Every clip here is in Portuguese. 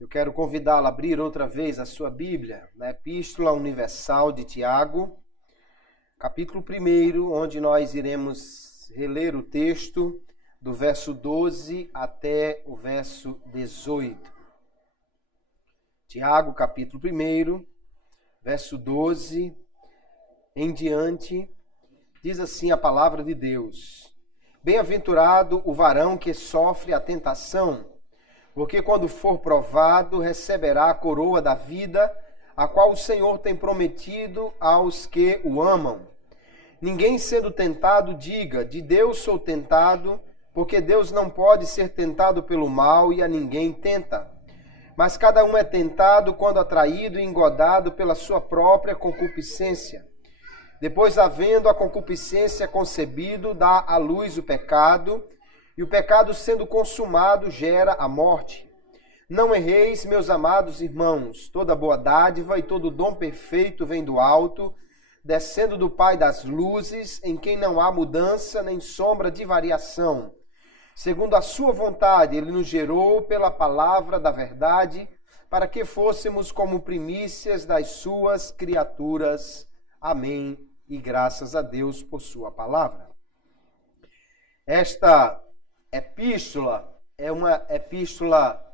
Eu quero convidá-la a abrir outra vez a sua Bíblia, na Epístola Universal de Tiago, capítulo 1, onde nós iremos reler o texto do verso 12 até o verso 18. Tiago, capítulo 1, verso 12 em diante, diz assim a palavra de Deus: Bem-aventurado o varão que sofre a tentação, porque quando for provado, receberá a coroa da vida, a qual o Senhor tem prometido aos que o amam. Ninguém sendo tentado diga, de Deus sou tentado, porque Deus não pode ser tentado pelo mal e a ninguém tenta. Mas cada um é tentado quando atraído e engodado pela sua própria concupiscência. Depois, havendo a concupiscência concebido, dá à luz o pecado, e o pecado, sendo consumado, gera a morte. Não erreis, meus amados irmãos, toda boa dádiva e todo dom perfeito vem do alto, descendo do Pai das luzes, em quem não há mudança nem sombra de variação. Segundo a sua vontade, ele nos gerou pela palavra da verdade, para que fôssemos como primícias das suas criaturas. Amém. E graças a Deus por sua palavra. Esta epístola é uma epístola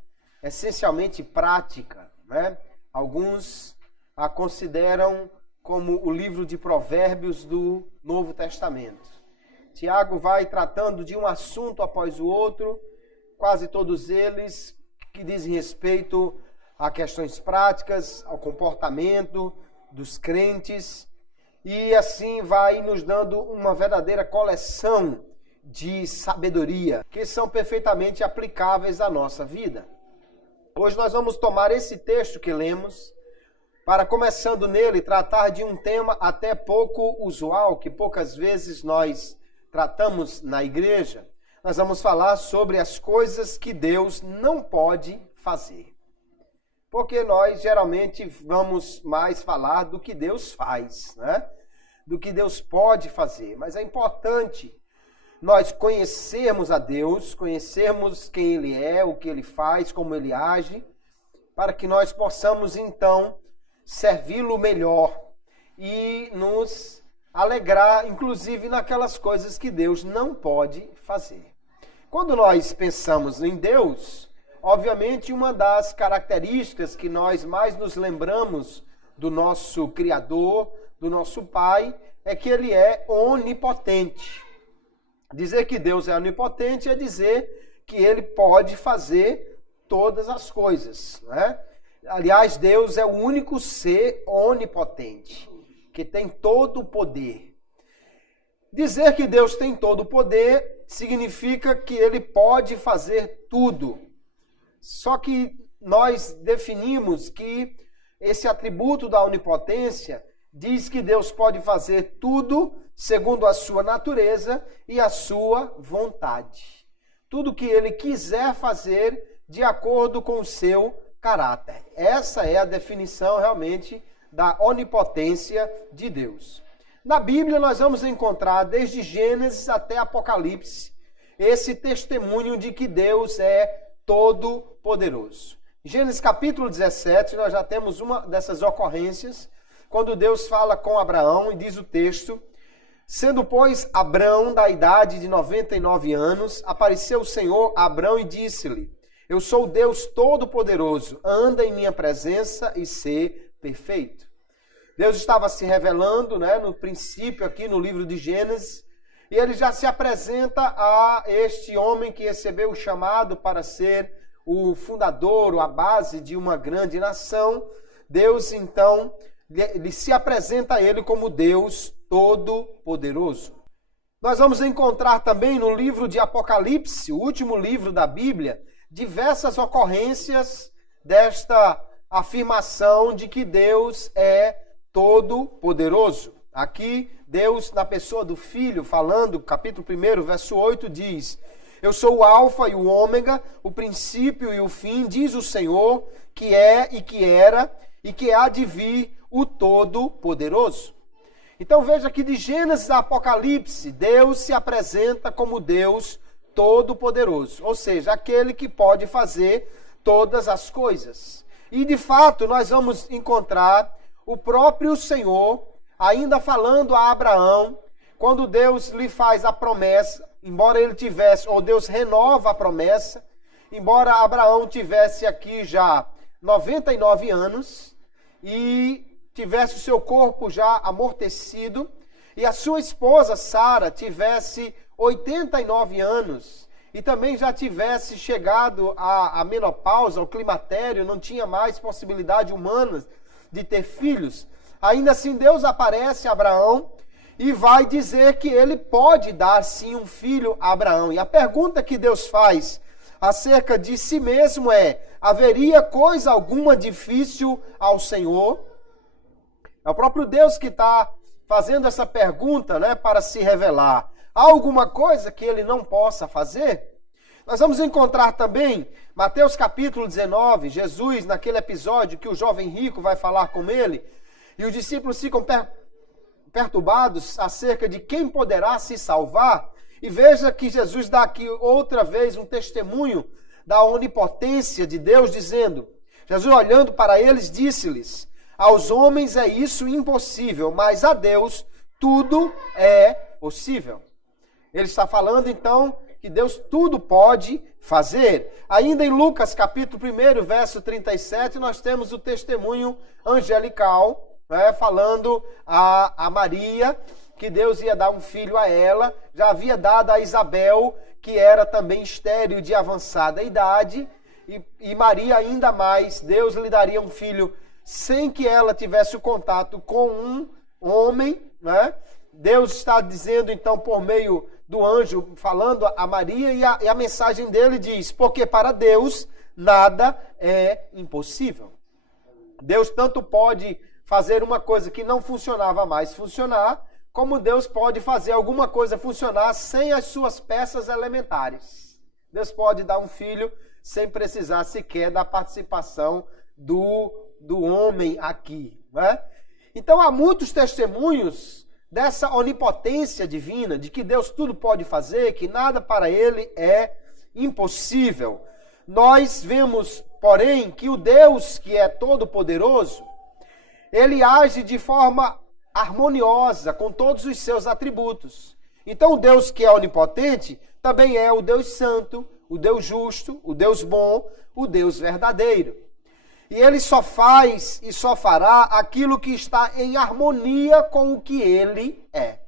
essencialmente prática, né? Alguns a consideram como o livro de Provérbios do Novo Testamento. Tiago vai tratando de um assunto após o outro, quase todos eles que dizem respeito a questões práticas, ao comportamento dos crentes, e assim vai nos dando uma verdadeira coleção de sabedoria, que são perfeitamente aplicáveis à nossa vida. Hoje nós vamos tomar esse texto que lemos, para, começando nele, tratar de um tema até pouco usual, que poucas vezes nós tratamos na igreja. Nós vamos falar sobre as coisas que Deus não pode fazer. Porque nós geralmente vamos mais falar do que Deus faz, né? Do que Deus pode fazer. Mas é importante nós conhecermos a Deus, conhecermos quem Ele é, o que Ele faz, como Ele age, para que nós possamos então servi-lo melhor e nos alegrar, inclusive, naquelas coisas que Deus não pode fazer. Quando nós pensamos em Deus, obviamente uma das características que nós mais nos lembramos do nosso Criador, do nosso Pai, é que Ele é onipotente. Dizer que Deus é onipotente é dizer que Ele pode fazer todas as coisas, né? Aliás, Deus é o único ser onipotente, que tem todo o poder. Dizer que Deus tem todo o poder significa que Ele pode fazer tudo. Só que nós definimos que esse atributo da onipotência diz que Deus pode fazer tudo segundo a sua natureza e a sua vontade. Tudo que Ele quiser fazer de acordo com o seu caráter. Essa é a definição realmente da onipotência de Deus. Na Bíblia nós vamos encontrar desde Gênesis até Apocalipse esse testemunho de que Deus é todo poderoso. Gênesis capítulo 17, nós já temos uma dessas ocorrências, quando Deus fala com Abraão e diz o texto: Sendo, pois, Abrão da idade de 99 anos, apareceu o Senhor a Abrão e disse-lhe: Eu sou o Deus Todo-Poderoso, anda em minha presença e sê perfeito. Deus estava se revelando, no princípio aqui no livro de Gênesis, e ele já se apresenta a este homem que recebeu o chamado para ser o fundador, a base de uma grande nação. Deus, então, ele se apresenta a ele como Deus Todo-Poderoso. Nós vamos encontrar também no livro de Apocalipse, o último livro da Bíblia, diversas ocorrências desta afirmação de que Deus é todo-poderoso. Aqui, Deus, na pessoa do Filho, falando, capítulo 1, verso 8, diz: Eu sou o Alfa e o Ômega, o princípio e o fim, diz o Senhor, que é e que era e que há de vir o Todo-Poderoso. Então veja que de Gênesis a Apocalipse, Deus se apresenta como Deus Todo-Poderoso, ou seja, aquele que pode fazer todas as coisas. E de fato nós vamos encontrar o próprio Senhor ainda falando a Abraão, quando Deus lhe faz a promessa, embora ele tivesse, ou Deus renova a promessa, embora Abraão tivesse aqui já 99 anos e tivesse o seu corpo já amortecido, e a sua esposa Sara tivesse 89 anos e também já tivesse chegado à menopausa, ao climatério, não tinha mais possibilidade humana de ter filhos, ainda assim Deus aparece a Abraão e vai dizer que ele pode dar sim um filho a Abraão. E a pergunta que Deus faz acerca de si mesmo é: haveria coisa alguma difícil ao Senhor? É o próprio Deus que está fazendo essa pergunta, né, para se revelar. Há alguma coisa que ele não possa fazer? Nós vamos encontrar também, Mateus capítulo 19, Jesus, naquele episódio que o jovem rico vai falar com ele, e os discípulos ficam perturbados acerca de quem poderá se salvar. E veja que Jesus dá aqui outra vez um testemunho da onipotência de Deus, dizendo, Jesus olhando para eles, disse-lhes: aos homens é isso impossível, mas a Deus tudo é possível. Ele está falando então que Deus tudo pode fazer. Ainda em Lucas capítulo 1, verso 37, nós temos o testemunho angelical, né, falando a Maria que Deus ia dar um filho a ela, já havia dado a Isabel, que era também estéril de avançada idade, e Maria ainda mais, Deus lhe daria um filho sem que ela tivesse o contato com um homem, né? Deus está dizendo então por meio do anjo, falando a Maria, e a mensagem dele diz, porque para Deus nada é impossível. Deus tanto pode fazer uma coisa que não funcionava mais funcionar, como Deus pode fazer alguma coisa funcionar sem as suas peças elementares. Deus pode dar um filho sem precisar sequer da participação do homem aqui, né? Então há muitos testemunhos dessa onipotência divina, de que Deus tudo pode fazer, que nada para ele é impossível. Nós vemos, porém, que o Deus que é todo-poderoso, ele age de forma harmoniosa com todos os seus atributos. Então o Deus que é onipotente também é o Deus santo, o Deus justo, o Deus bom, o Deus verdadeiro. E ele só faz e só fará aquilo que está em harmonia com o que ele é.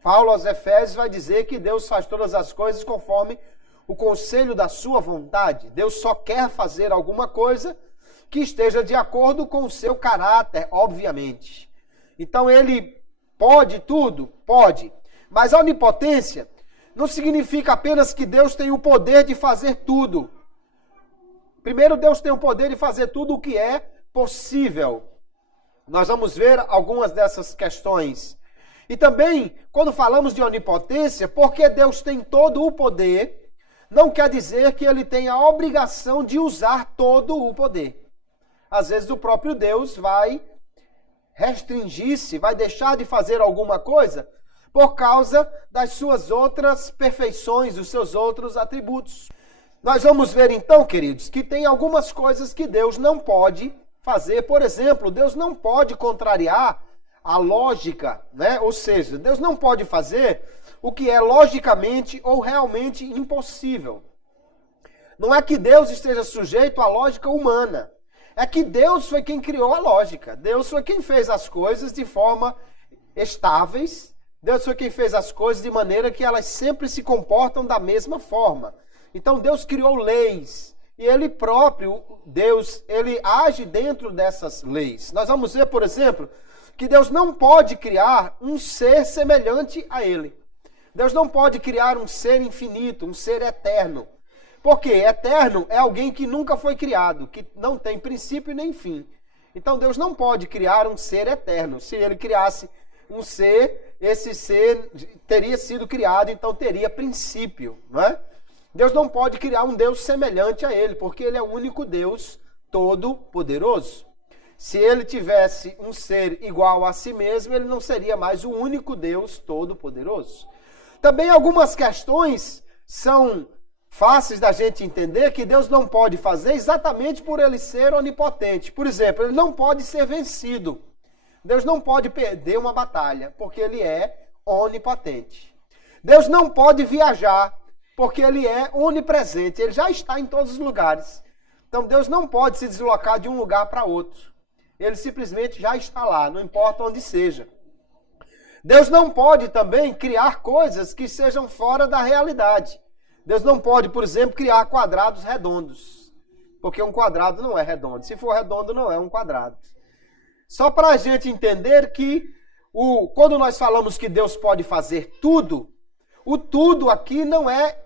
Paulo aos Efésios vai dizer que Deus faz todas as coisas conforme o conselho da sua vontade. Deus só quer fazer alguma coisa que esteja de acordo com o seu caráter, obviamente. Então ele pode tudo? Pode. Mas a onipotência não significa apenas que Deus tem o poder de fazer tudo. Primeiro, Deus tem o poder de fazer tudo o que é possível. Nós vamos ver algumas dessas questões. E também, quando falamos de onipotência, porque Deus tem todo o poder, não quer dizer que ele tem a obrigação de usar todo o poder. Às vezes o próprio Deus vai restringir-se, vai deixar de fazer alguma coisa por causa das suas outras perfeições, dos seus outros atributos. Nós vamos ver então, queridos, que tem algumas coisas que Deus não pode fazer. Por exemplo, Deus não pode contrariar a lógica, né? Ou seja, Deus não pode fazer o que é logicamente ou realmente impossível. Não é que Deus esteja sujeito à lógica humana. É que Deus foi quem criou a lógica. Deus foi quem fez as coisas de forma estáveis. Deus foi quem fez as coisas de maneira que elas sempre se comportam da mesma forma. Então Deus criou leis e ele próprio, Deus, ele age dentro dessas leis. Nós vamos ver, por exemplo, que Deus não pode criar um ser semelhante a ele. Deus não pode criar um ser infinito, um ser eterno. Porque eterno é alguém que nunca foi criado, que não tem princípio nem fim. Então Deus não pode criar um ser eterno. Se ele criasse um ser, esse ser teria sido criado, então teria princípio, não é? Deus não pode criar um Deus semelhante a ele, porque ele é o único Deus todo-poderoso. Se ele tivesse um ser igual a si mesmo, ele não seria mais o único Deus todo-poderoso. Também algumas questões são fáceis da gente entender que Deus não pode fazer exatamente por ele ser onipotente. Por exemplo, ele não pode ser vencido. Deus não pode perder uma batalha, porque ele é onipotente. Deus não pode viajar, porque ele é onipresente. Ele já está em todos os lugares. Então Deus não pode se deslocar de um lugar para outro. Ele simplesmente já está lá, não importa onde seja. Deus não pode também criar coisas que sejam fora da realidade. Deus não pode, por exemplo, criar quadrados redondos. Porque um quadrado não é redondo. Se for redondo, não é um quadrado. Só para a gente entender que quando nós falamos que Deus pode fazer tudo, o tudo aqui não é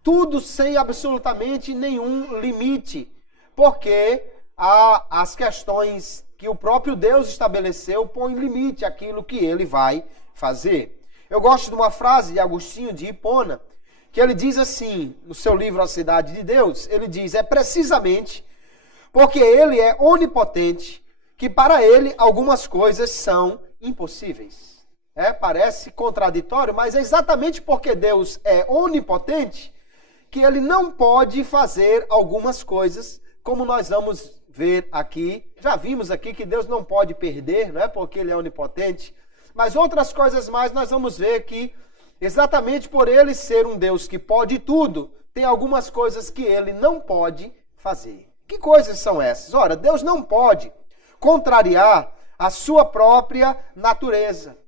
tudo sem absolutamente nenhum limite. Porque as questões que o próprio Deus estabeleceu põem limite àquilo que ele vai fazer. Eu gosto de uma frase de Agostinho de Hipona, que ele diz assim, no seu livro A Cidade de Deus, ele diz, é precisamente porque ele é onipotente que para ele algumas coisas são impossíveis. Parece contraditório, mas é exatamente porque Deus é onipotente que ele não pode fazer algumas coisas, como nós vamos ver aqui. Já vimos aqui que Deus não pode perder, não é porque ele é onipotente, mas outras coisas mais nós vamos ver que exatamente por ele ser um Deus que pode tudo, tem algumas coisas que ele não pode fazer. Que coisas são essas? Ora, Deus não pode contrariar a sua própria natureza.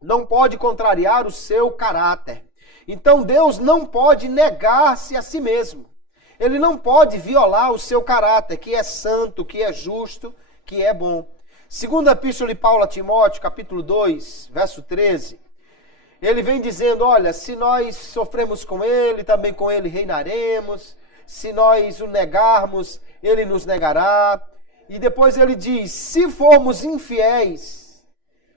Não pode contrariar o seu caráter. Então Deus não pode negar-se a si mesmo. Ele não pode violar o seu caráter, que é santo, que é justo, que é bom. Segunda Epístola de Paulo a Timóteo, capítulo 2, verso 13. Ele vem dizendo, olha, se nós sofremos com ele, também com ele reinaremos. Se nós o negarmos, ele nos negará. E depois ele diz, se formos infiéis,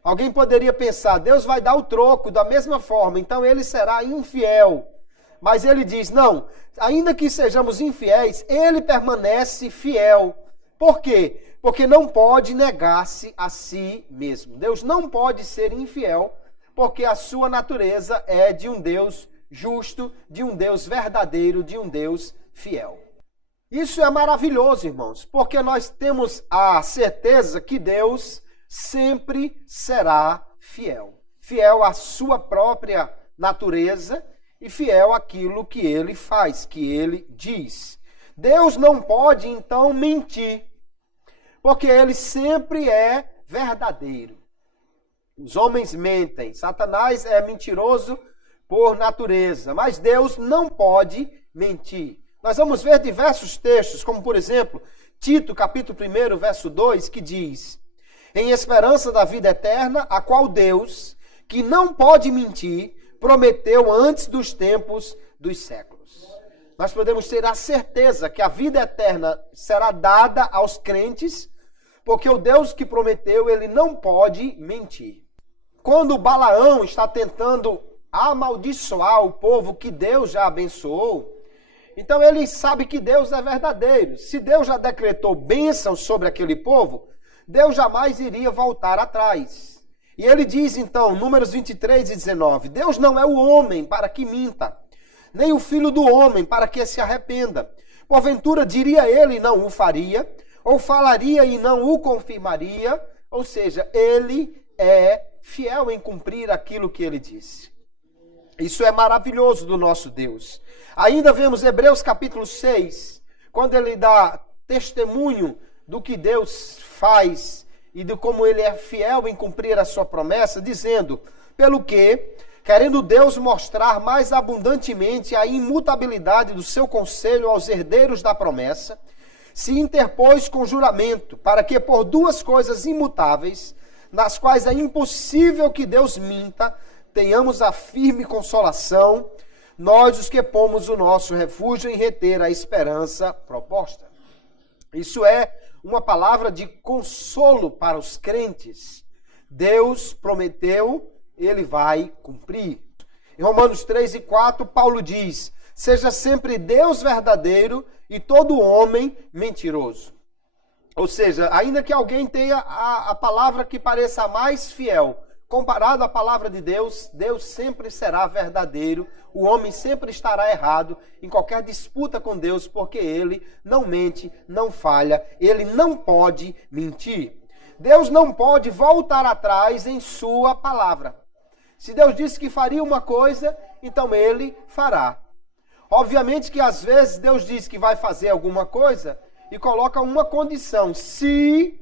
alguém poderia pensar, Deus vai dar o troco da mesma forma, então ele será infiel. Mas ele diz, não, ainda que sejamos infiéis, ele permanece fiel. Por quê? Porque não pode negar-se a si mesmo. Deus não pode ser infiel, porque a sua natureza é de um Deus justo, de um Deus verdadeiro, de um Deus fiel. Isso é maravilhoso, irmãos, porque nós temos a certeza que Deus sempre será fiel. Fiel à sua própria natureza e fiel àquilo que ele faz, que ele diz. Deus não pode, então, mentir, porque ele sempre é verdadeiro. Os homens mentem, Satanás é mentiroso por natureza, mas Deus não pode mentir. Nós vamos ver diversos textos, como por exemplo, Tito, capítulo 1, verso 2, que diz, em esperança da vida eterna, a qual Deus, que não pode mentir, prometeu antes dos tempos dos séculos. Nós podemos ter a certeza que a vida eterna será dada aos crentes, porque o Deus que prometeu, ele não pode mentir. Quando Balaão está tentando amaldiçoar o povo que Deus já abençoou, então ele sabe que Deus é verdadeiro. Se Deus já decretou bênção sobre aquele povo, Deus jamais iria voltar atrás. E ele diz então, Números 23 e 19, Deus não é o homem para que minta, nem o filho do homem para que se arrependa. Porventura diria ele e não o faria, ou falaria e não o confirmaria, ou seja, ele é fiel em cumprir aquilo que ele disse. Isso é maravilhoso do nosso Deus. Ainda vemos Hebreus capítulo 6, quando ele dá testemunho do que Deus faz e de como ele é fiel em cumprir a sua promessa, dizendo, pelo que, querendo Deus mostrar mais abundantemente a imutabilidade do seu conselho aos herdeiros da promessa, se interpôs com juramento, para que por duas coisas imutáveis, nas quais é impossível que Deus minta, tenhamos a firme consolação, nós os que pomos o nosso refúgio em reter a esperança proposta. Isso é uma palavra de consolo para os crentes. Deus prometeu, ele vai cumprir. Em Romanos 3 e 4, Paulo diz, seja sempre Deus verdadeiro e todo homem mentiroso. Ou seja, ainda que alguém tenha a palavra que pareça mais fiel, comparado à palavra de Deus, Deus sempre será verdadeiro, o homem sempre estará errado em qualquer disputa com Deus, porque ele não mente, não falha, ele não pode mentir. Deus não pode voltar atrás em sua palavra. Se Deus disse que faria uma coisa, então ele fará. Obviamente que às vezes Deus diz que vai fazer alguma coisa e coloca uma condição: se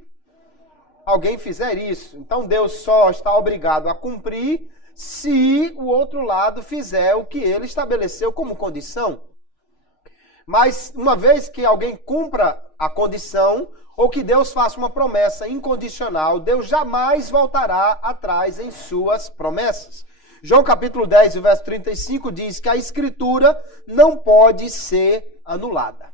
alguém fizer isso. Então Deus só está obrigado a cumprir se o outro lado fizer o que ele estabeleceu como condição. Mas uma vez que alguém cumpra a condição, ou que Deus faça uma promessa incondicional, Deus jamais voltará atrás em suas promessas. João capítulo 10, verso 35 diz que a Escritura não pode ser anulada.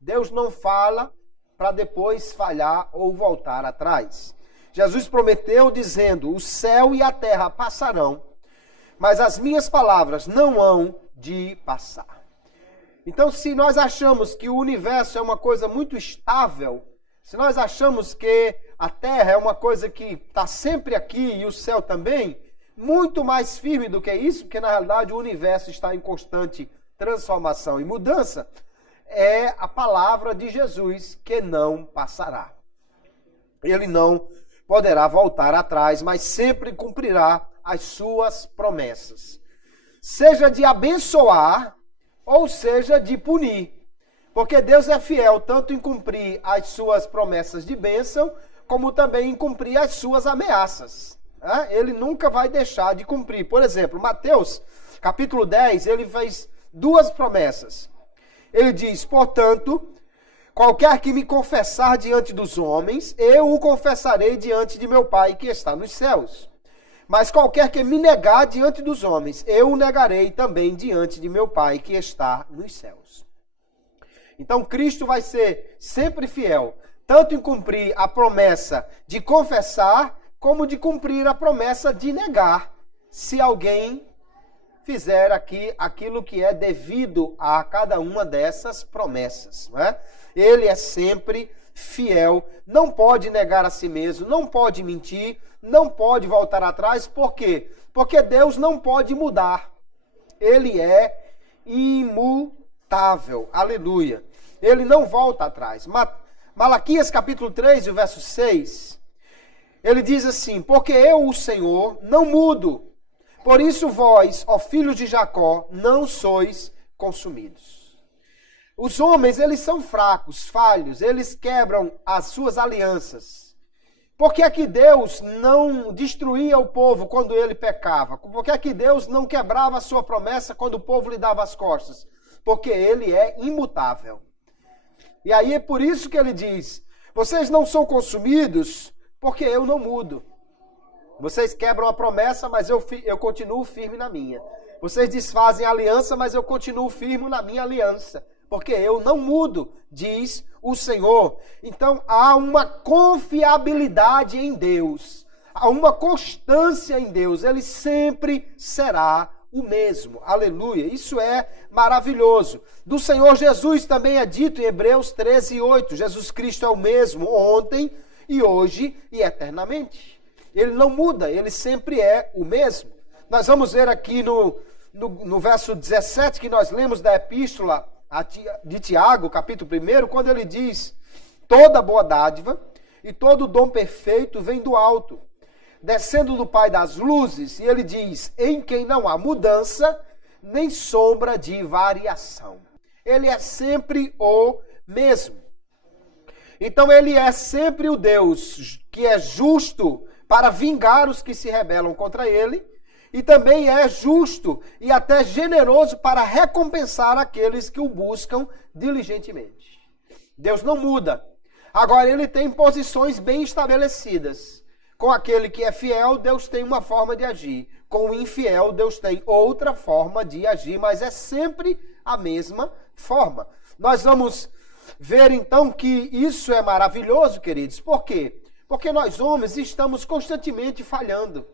Deus não fala para depois falhar ou voltar atrás. Jesus prometeu dizendo: o céu e a terra passarão, mas as minhas palavras não hão de passar. Então, se nós achamos que o universo é uma coisa muito estável, se nós achamos que a terra é uma coisa que está sempre aqui e o céu também, muito mais firme do que isso, porque na realidade o universo está em constante transformação e mudança, é a palavra de Jesus que não passará. Ele não poderá voltar atrás, mas sempre cumprirá as suas promessas. Seja de abençoar, ou seja de punir. Porque Deus é fiel tanto em cumprir as suas promessas de bênção, como também em cumprir as suas ameaças. Ele nunca vai deixar de cumprir. Por exemplo, Mateus, capítulo 10, ele fez duas promessas. Ele diz: portanto, qualquer que me confessar diante dos homens, eu o confessarei diante de meu Pai que está nos céus. Mas qualquer que me negar diante dos homens, eu o negarei também diante de meu Pai que está nos céus. Então Cristo vai ser sempre fiel, tanto em cumprir a promessa de confessar, como de cumprir a promessa de negar, se alguém fizer aqui aquilo que é devido a cada uma dessas promessas. Não é? Ele é sempre fiel, não pode negar a si mesmo, não pode mentir, não pode voltar atrás. Por quê? Porque Deus não pode mudar. Ele é imutável. Aleluia. Ele não volta atrás. Malaquias capítulo 3, verso 6, ele diz assim: porque eu, o Senhor, não mudo. Por isso vós, ó filhos de Jacó, não sois consumidos. Os homens, eles são fracos, falhos, eles quebram as suas alianças. Por que é que Deus não destruía o povo quando ele pecava? Por que é que Deus não quebrava a sua promessa quando o povo lhe dava as costas? Porque ele é imutável. E aí é por isso que ele diz: vocês não são consumidos porque eu não mudo. Vocês quebram a promessa, mas eu continuo firme na minha. Vocês desfazem a aliança, mas eu continuo firme na minha aliança. Porque eu não mudo, diz o Senhor. Então há uma confiabilidade em Deus. Há uma constância em Deus. Ele sempre será o mesmo. Aleluia. Isso é maravilhoso. Do Senhor Jesus também é dito em Hebreus 13, 8. Jesus Cristo é o mesmo ontem e hoje e eternamente. Ele não muda, ele sempre é o mesmo. Nós vamos ver aqui no verso 17 que nós lemos da epístola de Tiago, capítulo 1, quando ele diz: toda boa dádiva e todo dom perfeito vem do alto, descendo do Pai das luzes, e ele diz: em quem não há mudança, nem sombra de variação. Ele é sempre o mesmo. Então ele é sempre o Deus que é justo para vingar os que se rebelam contra ele, e também é justo e até generoso para recompensar aqueles que o buscam diligentemente. Deus não muda. Agora, ele tem posições bem estabelecidas. Com aquele que é fiel, Deus tem uma forma de agir. Com o infiel, Deus tem outra forma de agir, mas é sempre a mesma forma. Nós vamos ver então que isso é maravilhoso, queridos. Por quê? Porque nós homens estamos constantemente falhando.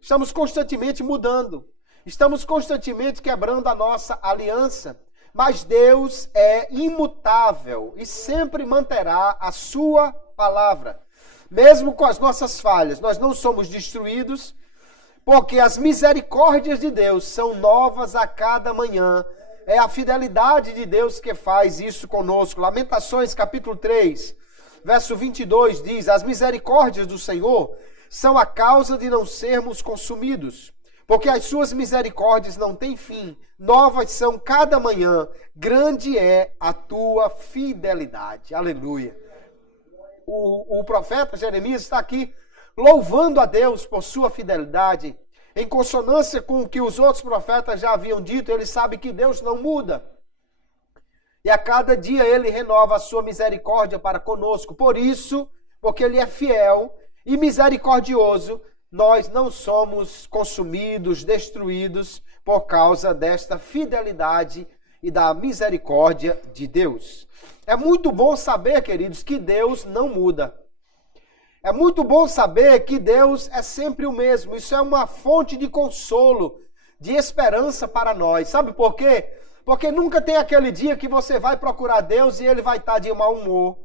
Estamos constantemente mudando. Estamos constantemente quebrando a nossa aliança. Mas Deus é imutável e sempre manterá a sua palavra. Mesmo com as nossas falhas, nós não somos destruídos, porque as misericórdias de Deus são novas a cada manhã. É a fidelidade de Deus que faz isso conosco. Lamentações capítulo 3, verso 22 diz: as misericórdias do Senhor são a causa de não sermos consumidos, porque as suas misericórdias não têm fim, novas são cada manhã, grande é a tua fidelidade. Aleluia. O profeta Jeremias está aqui louvando a Deus por sua fidelidade, em consonância com o que os outros profetas já haviam dito. Ele sabe que Deus não muda. E a cada dia ele renova a sua misericórdia para conosco. Por isso, porque ele é fiel e misericordioso, nós não somos consumidos, destruídos por causa desta fidelidade e da misericórdia de Deus. É muito bom saber, queridos, que Deus não muda. É muito bom saber que Deus é sempre o mesmo. Isso é uma fonte de consolo, de esperança para nós. Sabe por quê? Porque nunca tem aquele dia que você vai procurar Deus e ele vai estar de mau humor.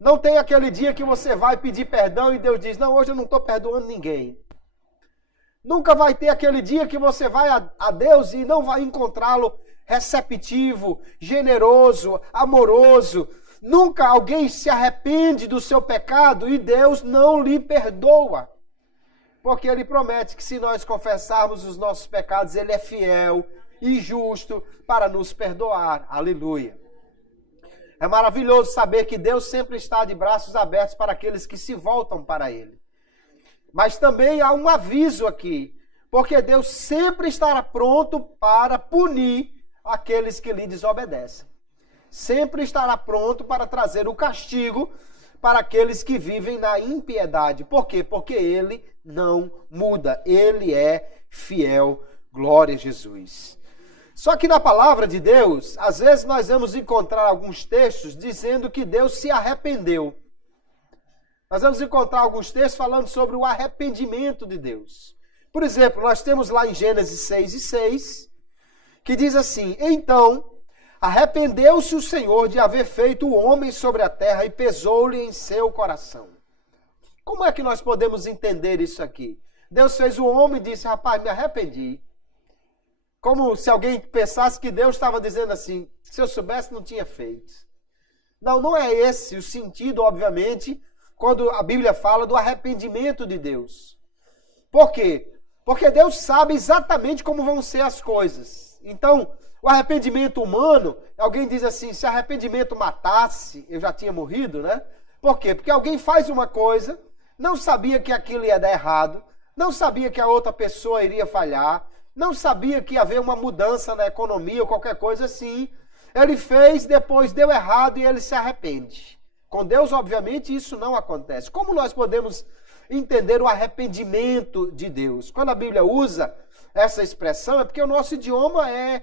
Não tem aquele dia que você vai pedir perdão e Deus diz: não, hoje eu não estou perdoando ninguém. Nunca vai ter aquele dia que você vai a Deus e não vai encontrá-lo receptivo, generoso, amoroso. Nunca alguém se arrepende do seu pecado e Deus não lhe perdoa. Porque ele promete que se nós confessarmos os nossos pecados, ele é fiel e justo para nos perdoar. Aleluia. É maravilhoso saber que Deus sempre está de braços abertos para aqueles que se voltam para ele. Mas também há um aviso aqui, porque Deus sempre estará pronto para punir aqueles que lhe desobedecem. Sempre estará pronto para trazer o castigo para aqueles que vivem na impiedade. Por quê? Porque ele não muda. Ele é fiel. Glória a Jesus. Só que na palavra de Deus, às vezes nós vamos encontrar alguns textos dizendo que Deus se arrependeu. Nós vamos encontrar alguns textos falando sobre o arrependimento de Deus. Por exemplo, nós temos lá em Gênesis 6:6, que diz assim: então arrependeu-se o Senhor de haver feito o homem sobre a terra e pesou-lhe em seu coração. Como é que nós podemos entender isso aqui? Deus fez o homem e disse: rapaz, me arrependi. Como se alguém pensasse que Deus estava dizendo assim: se eu soubesse, não tinha feito. Não, não é esse o sentido, obviamente, quando a Bíblia fala do arrependimento de Deus. Por quê? Porque Deus sabe exatamente como vão ser as coisas. Então, o arrependimento humano, alguém diz assim: se arrependimento matasse, eu já tinha morrido, né? Por quê? Porque alguém faz uma coisa, não sabia que aquilo ia dar errado, não sabia que a outra pessoa iria falhar, não sabia que ia haver uma mudança na economia ou qualquer coisa assim. Ele fez, depois deu errado e ele se arrepende. Com Deus, obviamente, isso não acontece. Como nós podemos entender o arrependimento de Deus? Quando a Bíblia usa essa expressão, é porque o nosso idioma é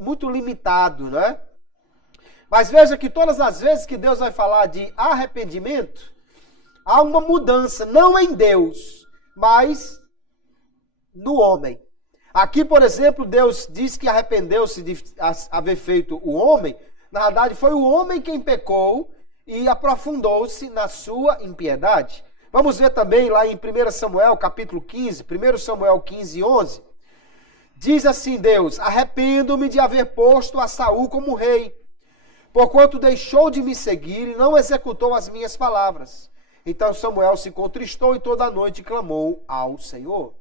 muito limitado, né? Mas veja que todas as vezes que Deus vai falar de arrependimento, há uma mudança, não em Deus, mas no homem. Aqui, por exemplo, Deus diz que arrependeu-se de haver feito o homem. Na verdade, foi o homem quem pecou e aprofundou-se na sua impiedade. Vamos ver também lá em 1 Samuel, capítulo 15, 1 Samuel 15, 11. Diz assim Deus: arrependo-me de haver posto a Saul como rei, porquanto deixou de me seguir e não executou as minhas palavras. Então Samuel se contristou e toda a noite clamou ao Senhor.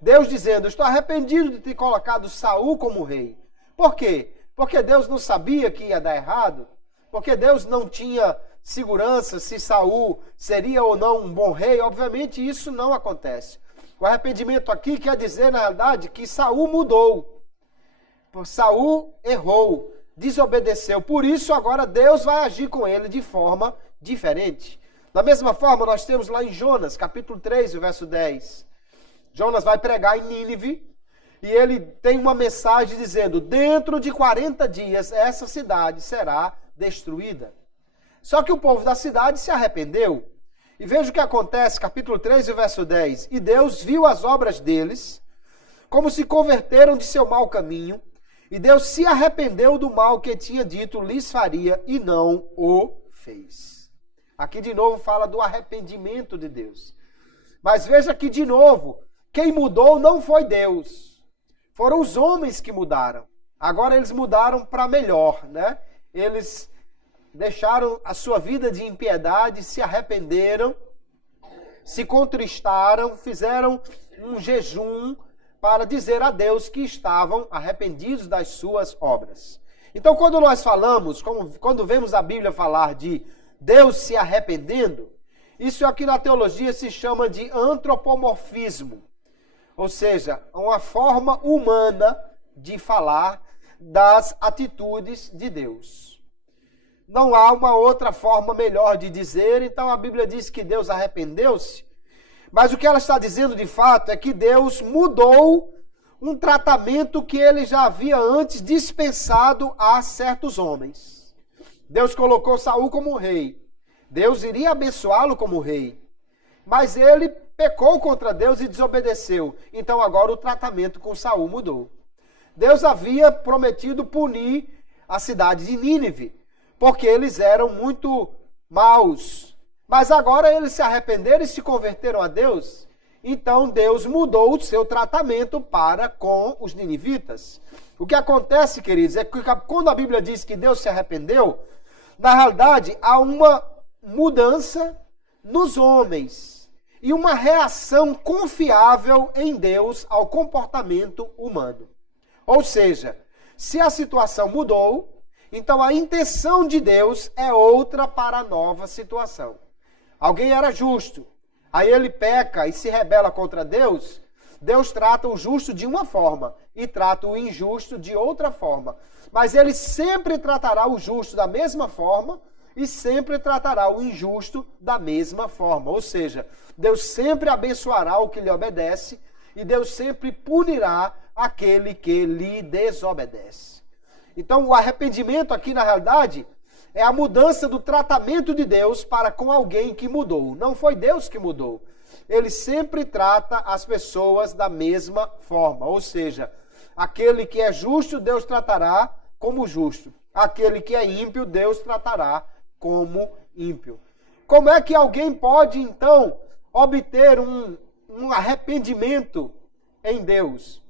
Deus dizendo: estou arrependido de ter colocado Saul como rei. Por quê? Porque Deus não sabia que ia dar errado? Porque Deus não tinha segurança se Saul seria ou não um bom rei? Obviamente isso não acontece. O arrependimento aqui quer dizer, na realidade, que Saul mudou. Saul errou, desobedeceu. Por isso agora Deus vai agir com ele de forma diferente. Da mesma forma, nós temos lá em Jonas, capítulo 3, o verso 10. Jonas vai pregar em Nínive e ele tem uma mensagem dizendo: dentro de 40 dias essa cidade será destruída. Só que o povo da cidade se arrependeu. E veja o que acontece, capítulo 3, verso 10. E Deus viu as obras deles, como se converteram de seu mau caminho, E Deus se arrependeu do mal que tinha dito lhes faria e não o fez. Aqui de novo fala do arrependimento de Deus. Mas veja que de novo, quem mudou não foi Deus. Foram os homens que mudaram. Agora eles mudaram para melhor, né? Eles deixaram a sua vida de impiedade, se arrependeram, se contristaram, fizeram um jejum para dizer a Deus que estavam arrependidos das suas obras. Então, quando nós falamos, quando vemos a Bíblia falar de Deus se arrependendo, isso aqui na teologia se chama de antropomorfismo. Ou seja, uma forma humana de falar das atitudes de Deus. Não há uma outra forma melhor de dizer, então a Bíblia diz que Deus arrependeu-se, mas o que ela está dizendo de fato é que Deus mudou um tratamento que ele já havia antes dispensado a certos homens. Deus colocou Saul como rei. Deus iria abençoá-lo como rei. Mas ele pecou contra Deus e desobedeceu. Então agora o tratamento com Saul mudou. Deus havia prometido punir a cidade de Nínive, porque eles eram muito maus. Mas agora eles se arrependeram e se converteram a Deus. Então Deus mudou o seu tratamento para com os ninivitas. O que acontece, queridos, é que quando a Bíblia diz que Deus se arrependeu, na realidade há uma mudança nos homens e uma reação confiável em Deus ao comportamento humano. Ou seja, se a situação mudou, então a intenção de Deus é outra para a nova situação. Alguém era justo, aí ele peca e se rebela contra Deus, Deus trata o justo de uma forma e trata o injusto de outra forma. Mas ele sempre tratará o justo da mesma forma e sempre tratará o injusto da mesma forma. Ou seja, Deus sempre abençoará o que lhe obedece e Deus sempre punirá aquele que lhe desobedece. Então o arrependimento aqui na realidade é a mudança do tratamento de Deus para com alguém que mudou. Não foi Deus que mudou. Ele sempre trata as pessoas da mesma forma. Ou seja, aquele que é justo, Deus tratará como justo. Aquele que é ímpio, Deus tratará como ímpio. Como é que alguém pode, então, obter um arrependimento em Deus?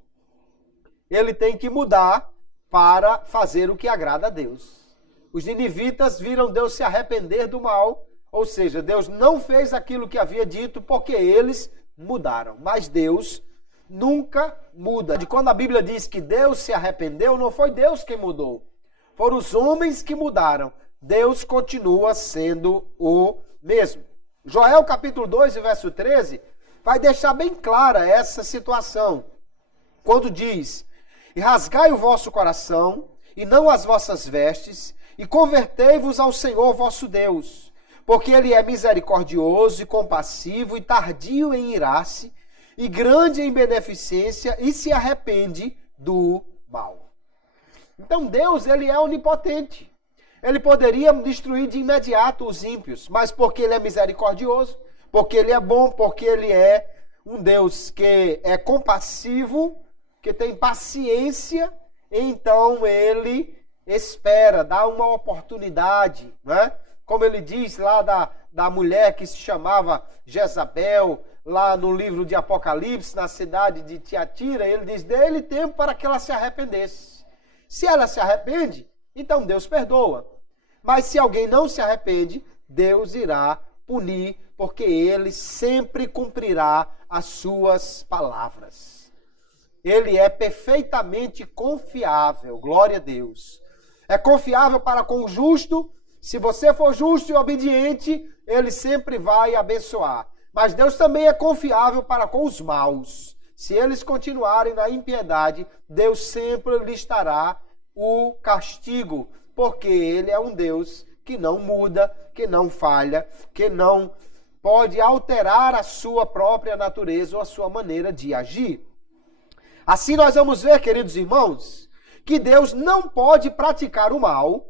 Ele tem que mudar para fazer o que agrada a Deus. Os ninivitas viram Deus se arrepender do mal, ou seja, Deus não fez aquilo que havia dito porque eles mudaram. Mas Deus nunca muda. De quando a Bíblia diz que Deus se arrependeu, não foi Deus quem mudou. Foram os homens que mudaram. Deus continua sendo o mesmo. Joel capítulo 2, verso 13, vai deixar bem clara essa situação. Quando diz: e rasgai o vosso coração, e não as vossas vestes, e convertei-vos ao Senhor vosso Deus, porque Ele é misericordioso e compassivo e tardio em irar-se, e grande em beneficência, e se arrepende do mal. Então Deus, Ele é onipotente. Ele poderia destruir de imediato os ímpios, mas porque Ele é misericordioso, porque Ele é bom, porque Ele é um Deus que é compassivo, que tem paciência, então Ele espera, dá uma oportunidade, né? Como ele diz lá da mulher que se chamava Jezabel, lá no livro de Apocalipse, na cidade de Tiatira, ele diz: dê-lhe tempo para que ela se arrependesse. Se ela se arrepende, então Deus perdoa. Mas se alguém não se arrepende, Deus irá punir, porque Ele sempre cumprirá as suas palavras. Ele é perfeitamente confiável, glória a Deus. É confiável para com o justo. Se você for justo e obediente, Ele sempre vai abençoar. Mas Deus também é confiável para com os maus. Se eles continuarem na impiedade, Deus sempre lhes dará o castigo, porque Ele é um Deus que não muda, que não falha, que não pode alterar a sua própria natureza ou a sua maneira de agir. Assim nós vamos ver, queridos irmãos, que Deus não pode praticar o mal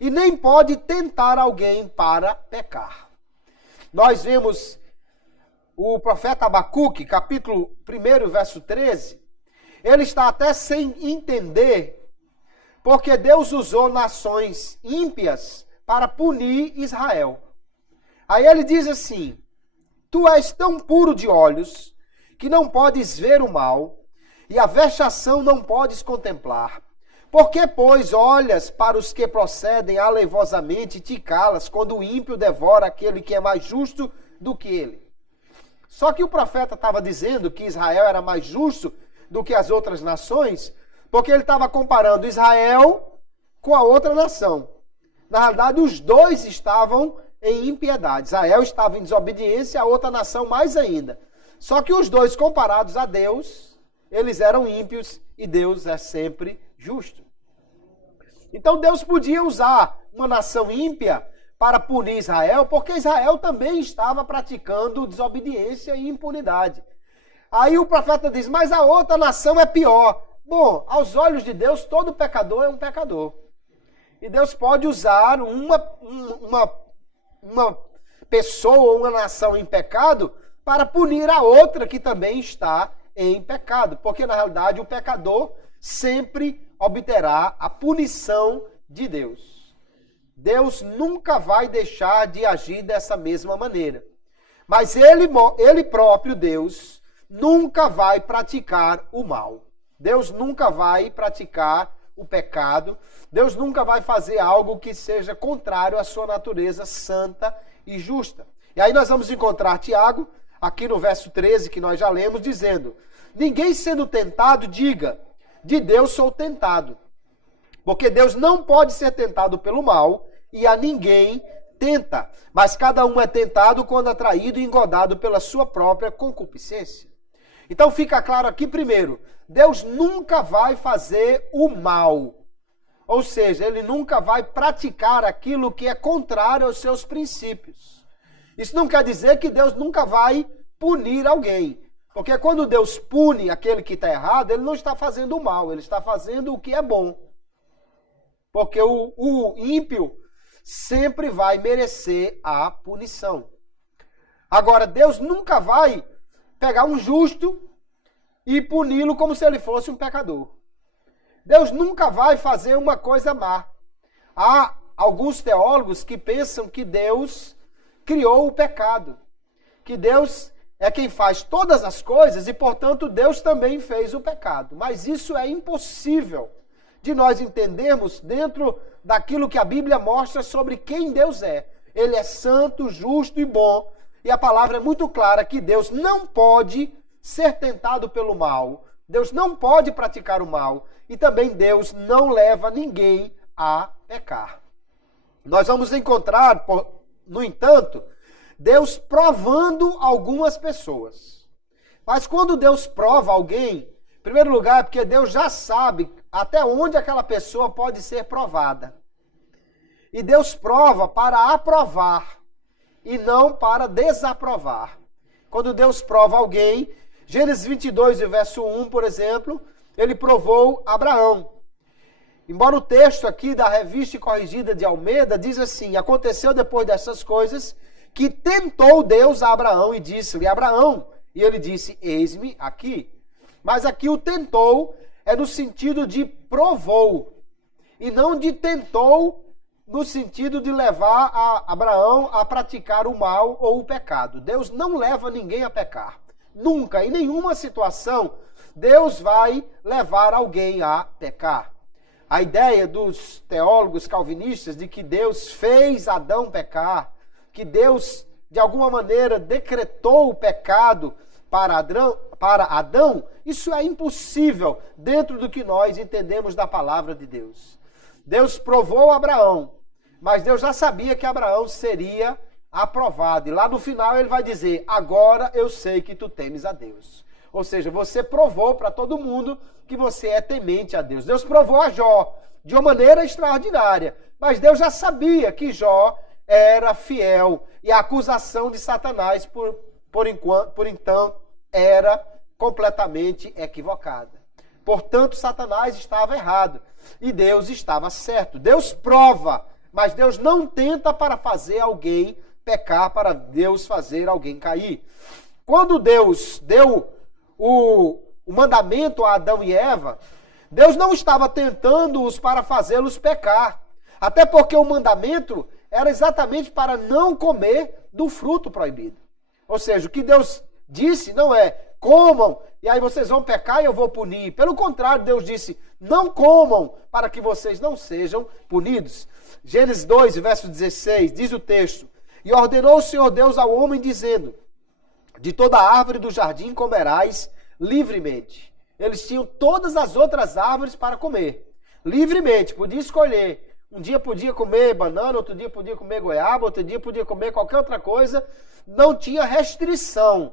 e nem pode tentar alguém para pecar. Nós vemos o profeta Abacuque, capítulo 1, verso 13, ele está até sem entender porque Deus usou nações ímpias para punir Israel. Aí ele diz assim: tu és tão puro de olhos que não podes ver o mal, e a vexação não podes contemplar. Por que, pois, olhas para os que procedem aleivosamente e te calas, quando o ímpio devora aquele que é mais justo do que ele? Só que o profeta estava dizendo que Israel era mais justo do que as outras nações, porque ele estava comparando Israel com a outra nação. Na realidade, os dois estavam em impiedade. Israel estava em desobediência, a outra nação mais ainda. Só que os dois, comparados a Deus, eles eram ímpios e Deus é sempre justo. Então Deus podia usar uma nação ímpia para punir Israel, porque Israel também estava praticando desobediência e impunidade. Aí o profeta diz: mas a outra nação é pior. Bom, aos olhos de Deus, todo pecador é um pecador. E Deus pode usar uma pessoa ou uma nação em pecado para punir a outra que também está em pecado. Porque, na realidade, o pecador sempre obterá a punição de Deus. Deus nunca vai deixar de agir dessa mesma maneira. Mas ele próprio, Deus, nunca vai praticar o mal. Deus nunca vai praticar o pecado. Deus nunca vai fazer algo que seja contrário à sua natureza santa e justa. E aí nós vamos encontrar Tiago, aqui no verso 13, que nós já lemos, dizendo: ninguém sendo tentado, diga, de Deus sou tentado. Porque Deus não pode ser tentado pelo mal, e a ninguém tenta. Mas cada um é tentado quando atraído e engodado pela sua própria concupiscência. Então fica claro aqui primeiro, Deus nunca vai fazer o mal. Ou seja, ele nunca vai praticar aquilo que é contrário aos seus princípios. Isso não quer dizer que Deus nunca vai punir alguém. Porque quando Deus pune aquele que está errado, ele não está fazendo o mal, ele está fazendo o que é bom. Porque o ímpio sempre vai merecer a punição. Agora, Deus nunca vai pegar um justo e puni-lo como se ele fosse um pecador. Deus nunca vai fazer uma coisa má. Há alguns teólogos que pensam que Deus criou o pecado, que Deus é quem faz todas as coisas e, portanto, Deus também fez o pecado. Mas isso é impossível de nós entendermos dentro daquilo que a Bíblia mostra sobre quem Deus é. Ele é santo, justo e bom. E a palavra é muito clara que Deus não pode ser tentado pelo mal. Deus não pode praticar o mal. E também Deus não leva ninguém a pecar. Nós vamos encontrar, no entanto, Deus provando algumas pessoas. Mas quando Deus prova alguém, em primeiro lugar é porque Deus já sabe até onde aquela pessoa pode ser provada. E Deus prova para aprovar e não para desaprovar. Quando Deus prova alguém, Gênesis 22, verso 1, por exemplo, ele provou Abraão. Embora o texto aqui da Revista Corrigida de Almeida diz assim: aconteceu depois dessas coisas que tentou Deus a Abraão e disse-lhe: Abraão, e ele disse: eis-me aqui. Mas aqui o tentou é no sentido de provou, e não de tentou no sentido de levar a Abraão a praticar o mal ou o pecado. Deus não leva ninguém a pecar. Nunca, em nenhuma situação, Deus vai levar alguém a pecar. A ideia dos teólogos calvinistas de que Deus fez Adão pecar, que Deus, de alguma maneira, decretou o pecado para Adão, isso é impossível dentro do que nós entendemos da palavra de Deus. Deus provou Abraão, mas Deus já sabia que Abraão seria aprovado. E lá no final ele vai dizer: agora eu sei que tu temes a Deus. Ou seja, você provou para todo mundo que você é temente a Deus. Deus provou a Jó de uma maneira extraordinária, mas Deus já sabia que Jó era fiel e a acusação de Satanás por então era completamente equivocada. Portanto, Satanás estava errado e Deus estava certo. Deus prova, mas Deus não tenta para fazer alguém pecar, para Deus fazer alguém cair. Quando Deus deu o mandamento a Adão e Eva, Deus não estava tentando-os para fazê-los pecar. Até porque o mandamento era exatamente para não comer do fruto proibido. Ou seja, o que Deus disse não é comam e aí vocês vão pecar e eu vou punir. Pelo contrário, Deus disse não comam para que vocês não sejam punidos. Gênesis 2, verso 16, diz o texto: e ordenou o Senhor Deus ao homem dizendo: de toda árvore do jardim comerás livremente. Eles tinham todas as outras árvores para comer. Livremente, podia escolher. Um dia podia comer banana, outro dia podia comer goiaba, outro dia podia comer qualquer outra coisa. Não tinha restrição.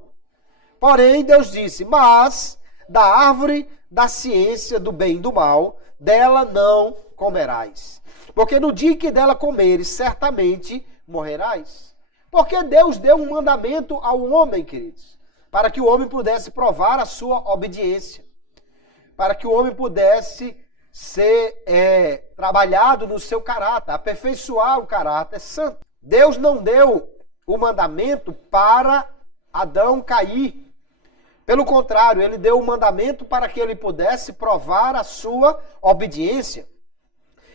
Porém, Deus disse, mas da árvore da ciência do bem e do mal, dela não comerás. Porque no dia que dela comeres, certamente morrerás. Porque Deus deu um mandamento ao homem, queridos, para que o homem pudesse provar a sua obediência. Para que o homem pudesse ser trabalhado no seu caráter, aperfeiçoar o caráter santo. Deus não deu o mandamento para Adão cair. Pelo contrário, ele deu o mandamento para que ele pudesse provar a sua obediência.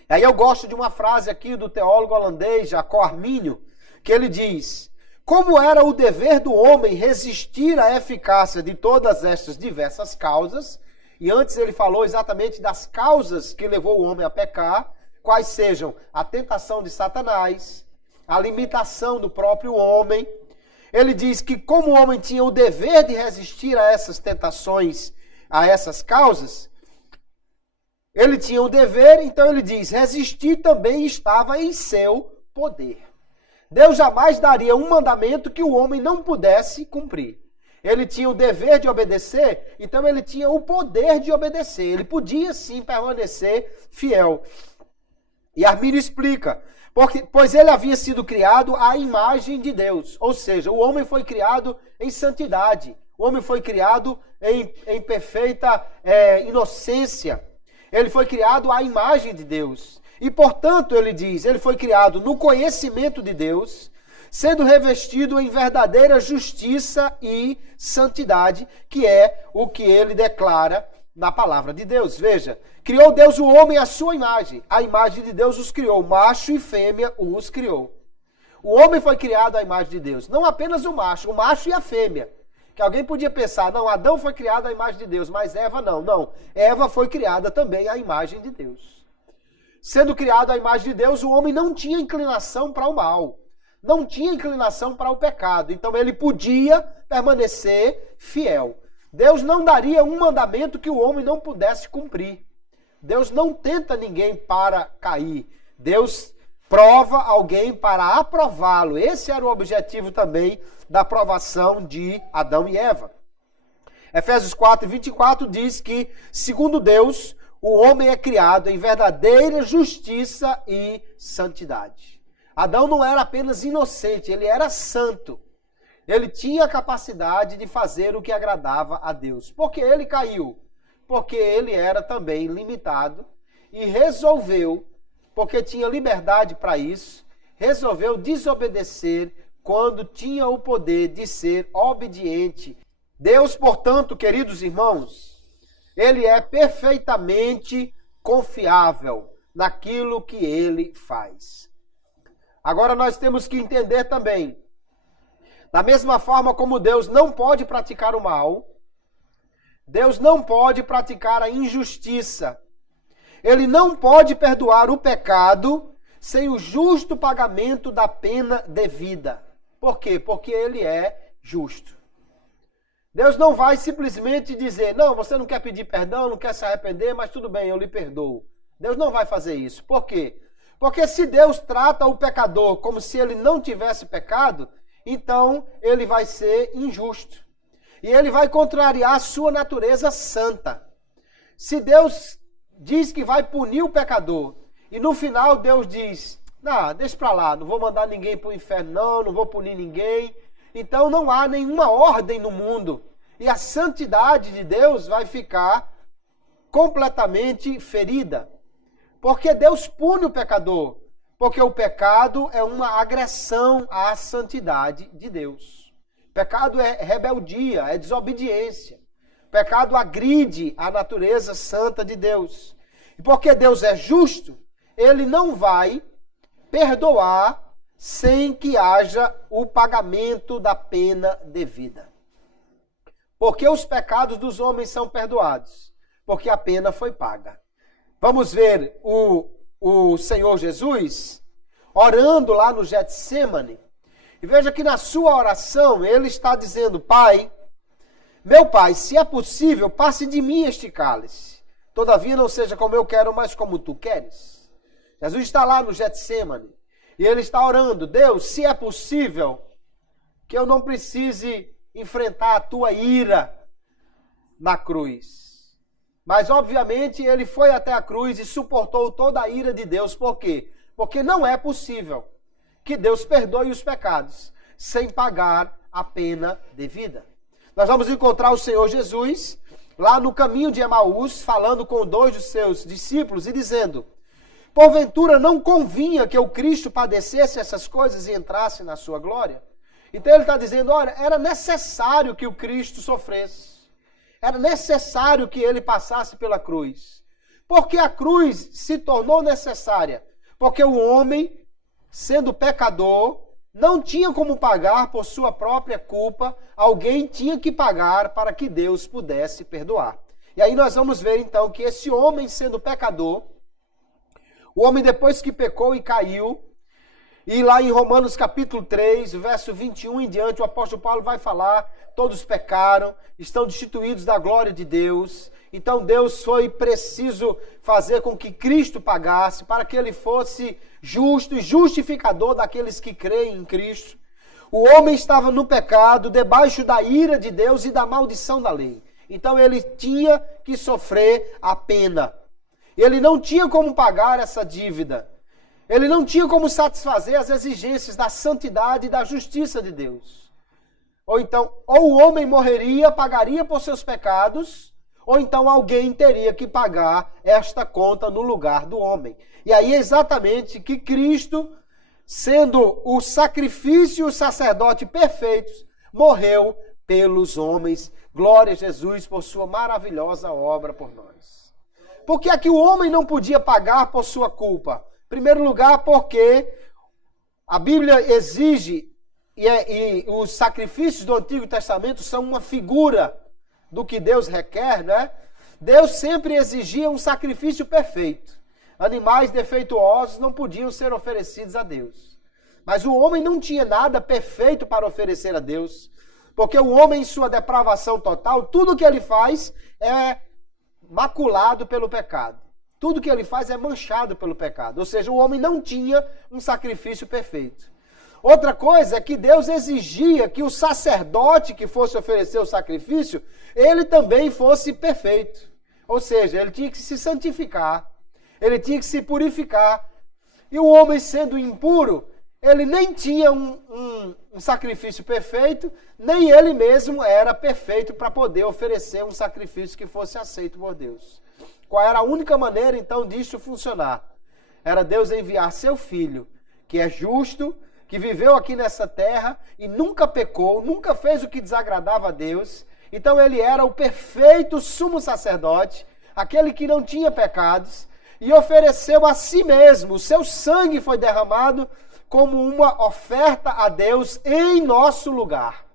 Aí eu gosto de uma frase aqui do teólogo holandês, Jacob Arminio, que ele diz: como era o dever do homem resistir à eficácia de todas estas diversas causas, e antes ele falou exatamente das causas que levou o homem a pecar, quais sejam a tentação de Satanás, a limitação do próprio homem. Ele diz que como o homem tinha o dever de resistir a essas tentações, a essas causas, ele tinha o dever, então ele diz, resistir também estava em seu poder. Deus jamais daria um mandamento que o homem não pudesse cumprir. Ele tinha o dever de obedecer, então ele tinha o poder de obedecer. Ele podia sim permanecer fiel. E Arminio explica, pois ele havia sido criado à imagem de Deus. Ou seja, o homem foi criado em santidade. O homem foi criado em perfeita inocência. Ele foi criado à imagem de Deus. E, portanto, ele diz, ele foi criado no conhecimento de Deus, sendo revestido em verdadeira justiça e santidade, que é o que ele declara na palavra de Deus. Veja, criou Deus o homem à sua imagem. A imagem de Deus os criou, macho e fêmea os criou. O homem foi criado à imagem de Deus, não apenas o macho e a fêmea. Que alguém podia pensar, não, Adão foi criado à imagem de Deus, mas Eva não. Não, Eva foi criada também à imagem de Deus. Sendo criado à imagem de Deus, o homem não tinha inclinação para o mal. Não tinha inclinação para o pecado. Então ele podia permanecer fiel. Deus não daria um mandamento que o homem não pudesse cumprir. Deus não tenta ninguém para cair. Deus prova alguém para aprová-lo. Esse era o objetivo também da aprovação de Adão e Eva. Efésios 4, 24 diz que, segundo Deus, o homem é criado em verdadeira justiça e santidade. Adão não era apenas inocente, ele era santo. Ele tinha a capacidade de fazer o que agradava a Deus. Por que ele caiu? Porque ele era também limitado e resolveu, porque tinha liberdade para isso, resolveu desobedecer quando tinha o poder de ser obediente. Deus, portanto, queridos irmãos, ele é perfeitamente confiável naquilo que ele faz. Agora nós temos que entender também, da mesma forma como Deus não pode praticar o mal, Deus não pode praticar a injustiça. Ele não pode perdoar o pecado sem o justo pagamento da pena devida. Por quê? Porque ele é justo. Deus não vai simplesmente dizer, não, você não quer pedir perdão, não quer se arrepender, mas tudo bem, eu lhe perdoo. Deus não vai fazer isso. Por quê? Porque se Deus trata o pecador como se ele não tivesse pecado, então ele vai ser injusto. E ele vai contrariar a sua natureza santa. Se Deus diz que vai punir o pecador, e no final Deus diz, não, deixa pra lá, não vou mandar ninguém para o inferno não vou punir ninguém. Então não há nenhuma ordem no mundo. E a santidade de Deus vai ficar completamente ferida. Porque Deus pune o pecador. Porque o pecado é uma agressão à santidade de Deus. Pecado é rebeldia, é desobediência. O pecado agride a natureza santa de Deus. E porque Deus é justo, ele não vai perdoar sem que haja o pagamento da pena devida. Porque os pecados dos homens são perdoados, porque a pena foi paga. Vamos ver o Senhor Jesus orando lá no Getsêmani. E veja que na sua oração ele está dizendo: Pai, meu Pai, se é possível, passe de mim este cálice. Todavia não seja como eu quero, mas como tu queres. Jesus está lá no Getsêmani e ele está orando: Deus, se é possível, que eu não precise enfrentar a tua ira na cruz. Mas, obviamente, ele foi até a cruz e suportou toda a ira de Deus. Por quê? Porque não é possível que Deus perdoe os pecados sem pagar a pena devida. Nós vamos encontrar o Senhor Jesus lá no caminho de Emaús, falando com 2 dos seus discípulos e dizendo: porventura não convinha que o Cristo padecesse essas coisas e entrasse na sua glória? Então ele está dizendo: olha, era necessário que o Cristo sofresse. Era necessário que ele passasse pela cruz. Porque a cruz se tornou necessária? Porque o homem, sendo pecador, não tinha como pagar por sua própria culpa. Alguém tinha que pagar para que Deus pudesse perdoar. E aí nós vamos ver então que esse homem, sendo pecador, o homem depois que pecou e caiu, e lá em Romanos capítulo 3, verso 21 em diante, o apóstolo Paulo vai falar: todos pecaram, estão destituídos da glória de Deus. Então Deus foi preciso fazer com que Cristo pagasse, para que ele fosse justo e justificador daqueles que creem em Cristo. O homem estava no pecado, debaixo da ira de Deus e da maldição da lei. Então ele tinha que sofrer a pena. Ele não tinha como pagar essa dívida. Ele não tinha como satisfazer as exigências da santidade e da justiça de Deus. Ou então, ou o homem morreria, pagaria por seus pecados, ou então alguém teria que pagar esta conta no lugar do homem. E aí é exatamente que Cristo, sendo o sacrifício e o sacerdote perfeitos, morreu pelos homens. Glória a Jesus por sua maravilhosa obra por nós. Por que é que o homem não podia pagar por sua culpa? Em primeiro lugar, porque a Bíblia exige, e os sacrifícios do Antigo Testamento são uma figura do que Deus requer, né? Deus sempre exigia um sacrifício perfeito. Animais defeituosos não podiam ser oferecidos a Deus. Mas o homem não tinha nada perfeito para oferecer a Deus, porque o homem, em sua depravação total, tudo que ele faz é maculado pelo pecado. Tudo que ele faz é manchado pelo pecado. Ou seja, o homem não tinha um sacrifício perfeito. Outra coisa é que Deus exigia que o sacerdote que fosse oferecer o sacrifício, ele também fosse perfeito. Ou seja, ele tinha que se santificar, ele tinha que se purificar. E o homem, sendo impuro, ele nem tinha um sacrifício perfeito, nem ele mesmo era perfeito para poder oferecer um sacrifício que fosse aceito por Deus. Qual era a única maneira, então, disso funcionar? Era Deus enviar seu Filho, que é justo, que viveu aqui nessa terra e nunca pecou, nunca fez o que desagradava a Deus. Então ele era o perfeito sumo sacerdote, aquele que não tinha pecados, e ofereceu a si mesmo. O seu sangue foi derramado como uma oferta a Deus em nosso lugar.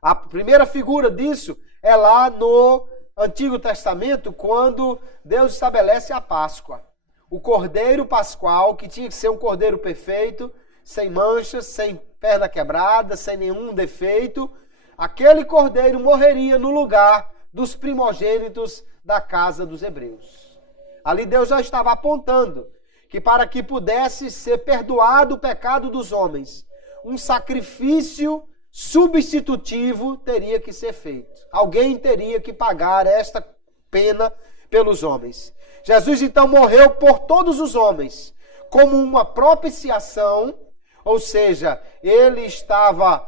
A primeira figura disso é lá no Antigo Testamento, quando Deus estabelece a Páscoa. O cordeiro pascual, que tinha que ser um cordeiro perfeito, sem manchas, sem perna quebrada, sem nenhum defeito. Aquele cordeiro morreria no lugar dos primogênitos da casa dos hebreus. Ali Deus já estava apontando que para que pudesse ser perdoado o pecado dos homens, um sacrifício substitutivo teria que ser feito. Alguém teria que pagar esta pena pelos homens. Jesus então morreu por todos os homens, como uma propiciação, ou seja, ele estava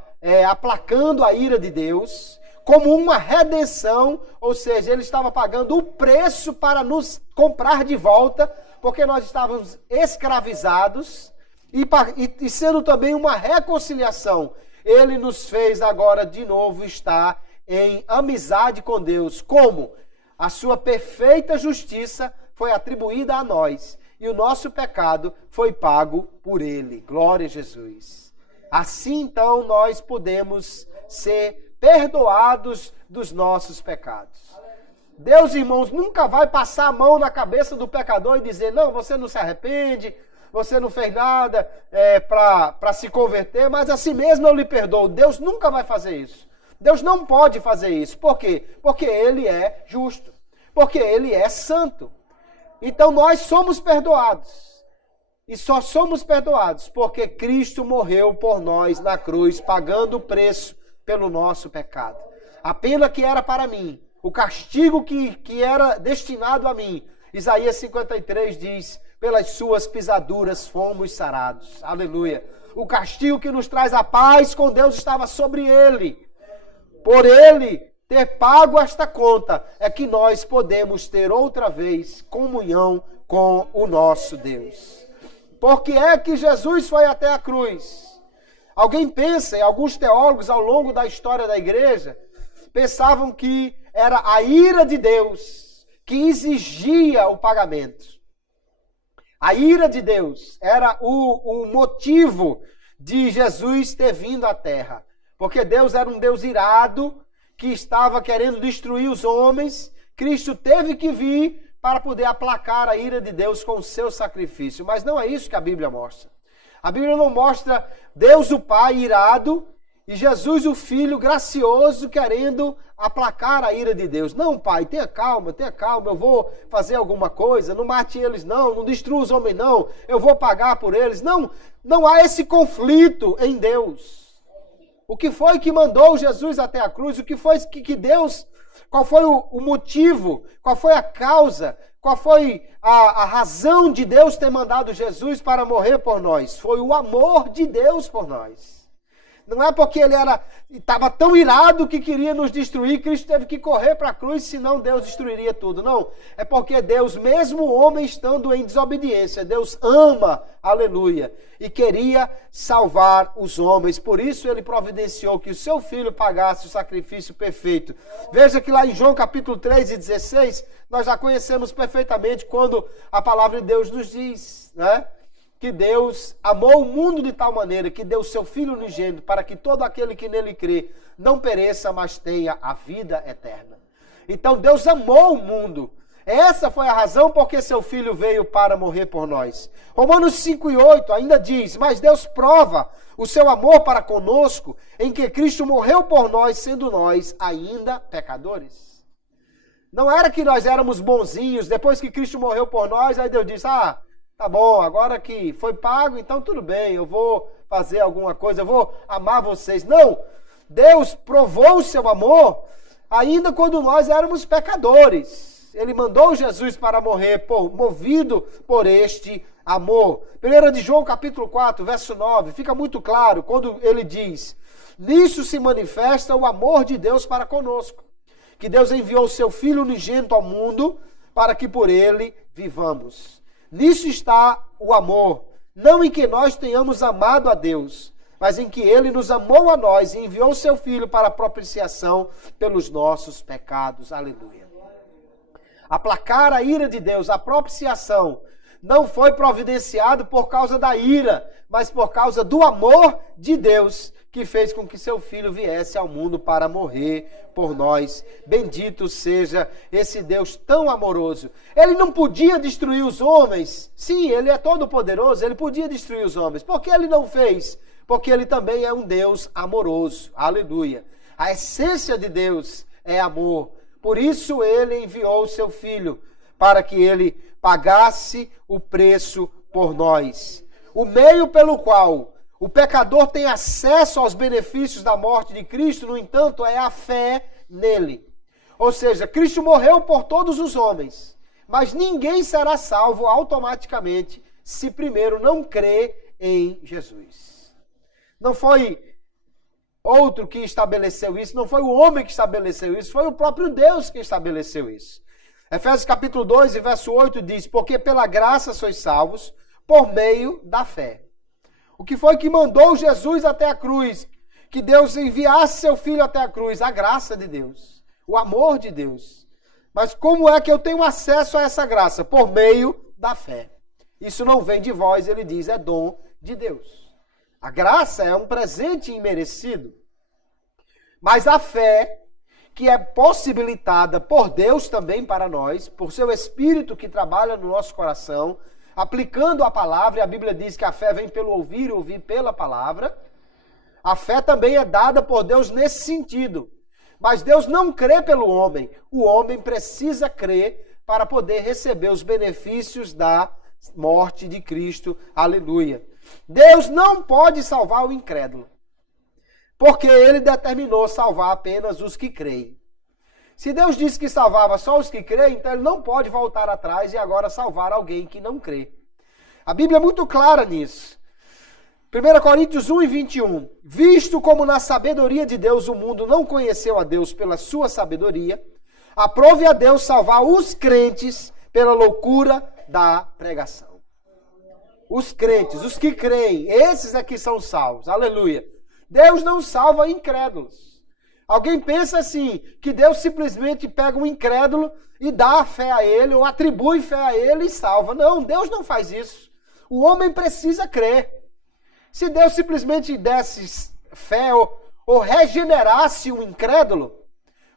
aplacando a ira de Deus, como uma redenção, ou seja, ele estava pagando o preço para nos comprar de volta, porque nós estávamos escravizados, e sendo também uma reconciliação. Ele nos fez agora de novo estar em amizade com Deus. Como? A sua perfeita justiça foi atribuída a nós e o nosso pecado foi pago por ele. Glória a Jesus. Assim, então, nós podemos ser perdoados dos nossos pecados. Deus, irmãos, nunca vai passar a mão na cabeça do pecador e dizer, não, você não se arrepende, você não fez nada para se converter, mas assim mesmo eu lhe perdoo. Deus nunca vai fazer isso. Deus não pode fazer isso. Por quê? Porque Ele é justo. Porque Ele é santo. Então nós somos perdoados. E só somos perdoados porque Cristo morreu por nós na cruz, pagando o preço pelo nosso pecado. A pena que era para mim, o castigo que era destinado a mim. Isaías 53 diz, pelas suas pisaduras fomos sarados. Aleluia. O castigo que nos traz a paz com Deus estava sobre ele. Por ele ter pago esta conta, é que nós podemos ter outra vez comunhão com o nosso Deus. Por que é que Jesus foi até a cruz? Alguém pensa, e alguns teólogos ao longo da história da igreja, pensavam que era a ira de Deus que exigia o pagamento. A ira de Deus era o motivo de Jesus ter vindo à terra. Porque Deus era um Deus irado, que estava querendo destruir os homens. Cristo teve que vir para poder aplacar a ira de Deus com o seu sacrifício. Mas não é isso que a Bíblia mostra. A Bíblia não mostra Deus o Pai irado e Jesus o Filho gracioso querendo aplacar a ira de Deus. Não, Pai, tenha calma, eu vou fazer alguma coisa, não mate eles não destrua os homens não, eu vou pagar por eles. Não há esse conflito em Deus. O que foi que mandou Jesus até a cruz? O que foi que Deus... Qual foi o motivo? Qual foi a causa? Qual foi a razão de Deus ter mandado Jesus para morrer por nós? Foi o amor de Deus por nós. Não é porque ele estava tão irado que queria nos destruir, Cristo teve que correr para a cruz, senão Deus destruiria tudo. Não, é porque Deus, mesmo o homem estando em desobediência, Deus ama, aleluia, e queria salvar os homens. Por isso ele providenciou que o seu filho pagasse o sacrifício perfeito. Veja que lá em João capítulo 3 e 16, nós já conhecemos perfeitamente quando a palavra de Deus nos diz, né? Que Deus amou o mundo de tal maneira que deu seu Filho unigênito para que todo aquele que nele crê não pereça, mas tenha a vida eterna. Então Deus amou o mundo. Essa foi a razão porque seu Filho veio para morrer por nós. Romanos 5:8 ainda diz, mas Deus prova o seu amor para conosco em que Cristo morreu por nós, sendo nós ainda pecadores. Não era que nós éramos bonzinhos, depois que Cristo morreu por nós, aí Deus disse, tá bom, agora que foi pago, então tudo bem, eu vou fazer alguma coisa, eu vou amar vocês. Não, Deus provou o seu amor ainda quando nós éramos pecadores. Ele mandou Jesus para morrer, movido por este amor. 1 de João capítulo 4, verso 9, fica muito claro quando ele diz, nisso se manifesta o amor de Deus para conosco, que Deus enviou o seu Filho unigênito ao mundo para que por ele vivamos. Nisso está o amor, não em que nós tenhamos amado a Deus, mas em que Ele nos amou a nós e enviou o seu Filho para a propiciação pelos nossos pecados. Aleluia. Aplacar a ira de Deus, a propiciação, não foi providenciado por causa da ira, mas por causa do amor de Deus, que fez com que seu Filho viesse ao mundo para morrer por nós. Bendito seja esse Deus tão amoroso. Ele não podia destruir os homens. Sim, ele é todo poderoso, ele podia destruir os homens. Por que ele não fez? Porque ele também é um Deus amoroso. Aleluia. A essência de Deus é amor. Por isso ele enviou o seu Filho, para que ele pagasse o preço por nós. O meio pelo qual o pecador tem acesso aos benefícios da morte de Cristo, no entanto, é a fé nele. Ou seja, Cristo morreu por todos os homens, mas ninguém será salvo automaticamente se primeiro não crer em Jesus. Não foi outro que estabeleceu isso, não foi o homem que estabeleceu isso, foi o próprio Deus que estabeleceu isso. Efésios capítulo 2 e verso 8 diz, porque pela graça sois salvos por meio da fé. O que foi que mandou Jesus até a cruz? que Deus enviasse seu Filho até a cruz, a graça de Deus, o amor de Deus. Mas como é que eu tenho acesso a essa graça? Por meio da fé. Isso não vem de vós, ele diz, é dom de Deus. A graça é um presente imerecido. Mas a fé, que é possibilitada por Deus também para nós, por seu Espírito que trabalha no nosso coração, aplicando a palavra, e a Bíblia diz que a fé vem pelo ouvir e ouvir pela palavra. A fé também é dada por Deus nesse sentido. Mas Deus não crê pelo homem. O homem precisa crer para poder receber os benefícios da morte de Cristo. Aleluia. Deus não pode salvar o incrédulo, porque ele determinou salvar apenas os que creem. Se Deus disse que salvava só os que creem, então ele não pode voltar atrás e agora salvar alguém que não crê. A Bíblia é muito clara nisso. 1 Coríntios 1 e 21. Visto como na sabedoria de Deus o mundo não conheceu a Deus pela sua sabedoria, aprove a Deus salvar os crentes pela loucura da pregação. Os crentes, os que creem, esses é que são salvos. Aleluia. Deus não salva incrédulos. Alguém pensa assim, que Deus simplesmente pega um incrédulo e dá a fé a ele, ou atribui fé a ele e salva. Não, Deus não faz isso. O homem precisa crer. Se Deus simplesmente desse fé ou regenerasse um incrédulo,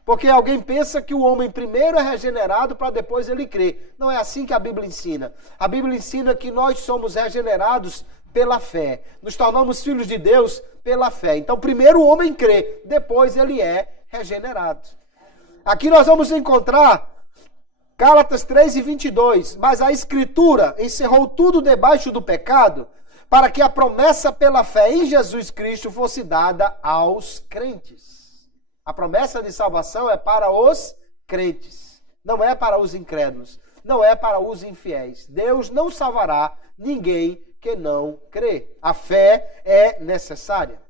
porque alguém pensa que o homem primeiro é regenerado para depois ele crer. Não é assim que a Bíblia ensina. A Bíblia ensina que nós somos regenerados pela fé. Nos tornamos filhos de Deus pela fé. Então primeiro o homem crê, depois ele é regenerado. Aqui nós vamos encontrar Gálatas 3 e 22. Mas a Escritura encerrou tudo debaixo do pecado, para que a promessa pela fé em Jesus Cristo fosse dada aos crentes. A promessa de salvação é para os crentes, não é para os incrédulos, não é para os infiéis. Deus não salvará ninguém que não crê. A fé é necessária.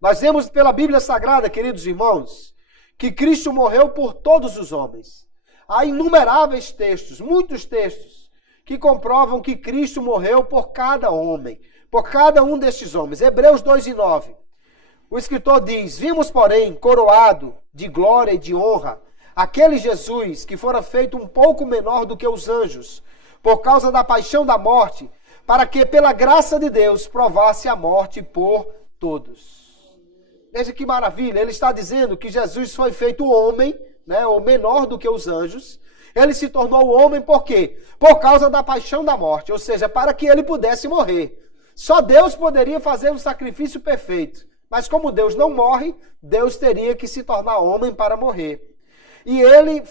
Nós vemos pela Bíblia Sagrada, queridos irmãos, que Cristo morreu por todos os homens. Há inumeráveis textos, muitos textos, que comprovam que Cristo morreu por cada homem, por cada um destes homens. Hebreus 2 e 9. O escritor diz, vimos, porém, coroado de glória e de honra, aquele Jesus que fora feito um pouco menor do que os anjos, por causa da paixão da morte, para que, pela graça de Deus, provasse a morte por todos. Veja que maravilha, ele está dizendo que Jesus foi feito homem, né, ou menor do que os anjos. Ele se tornou homem por quê? Por causa da paixão da morte, ou seja, para que ele pudesse morrer. Só Deus poderia fazer um sacrifício perfeito. Mas como Deus não morre, Deus teria que se tornar homem para morrer. E ele,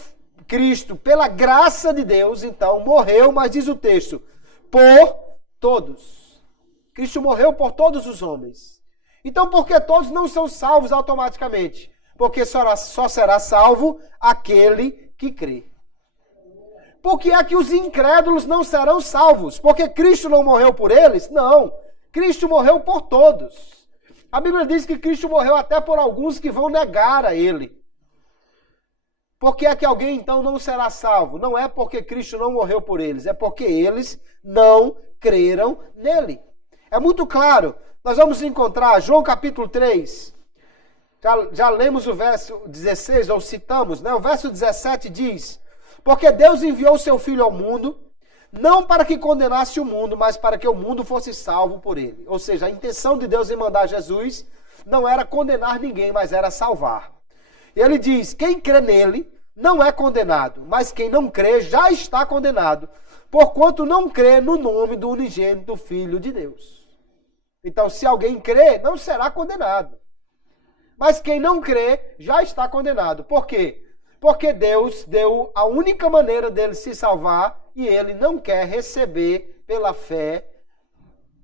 Cristo, pela graça de Deus, então, morreu, mas diz o texto, por todos. Cristo morreu por todos os homens. Então, por que todos não são salvos automaticamente? Porque só será salvo aquele que crê. Por que é que os incrédulos não serão salvos? Porque Cristo não morreu por eles? Não. Cristo morreu por todos. A Bíblia diz que Cristo morreu até por alguns que vão negar a ele. Por que é que alguém então não será salvo? Não é porque Cristo não morreu por eles, é porque eles não creram nele. É muito claro. Nós vamos encontrar João capítulo 3. Já lemos o verso 16, ou citamos, né? O verso 17 diz, porque Deus enviou o seu Filho ao mundo, não para que condenasse o mundo, mas para que o mundo fosse salvo por ele. Ou seja, a intenção de Deus em mandar Jesus não era condenar ninguém, mas era salvar. E ele diz, quem crê nele não é condenado, mas quem não crê já está condenado, porquanto não crê no nome do unigênito Filho de Deus. Então, se alguém crê, não será condenado. Mas quem não crê já está condenado. Por quê? Porque Deus deu a única maneira dele se salvar e ele não quer receber pela fé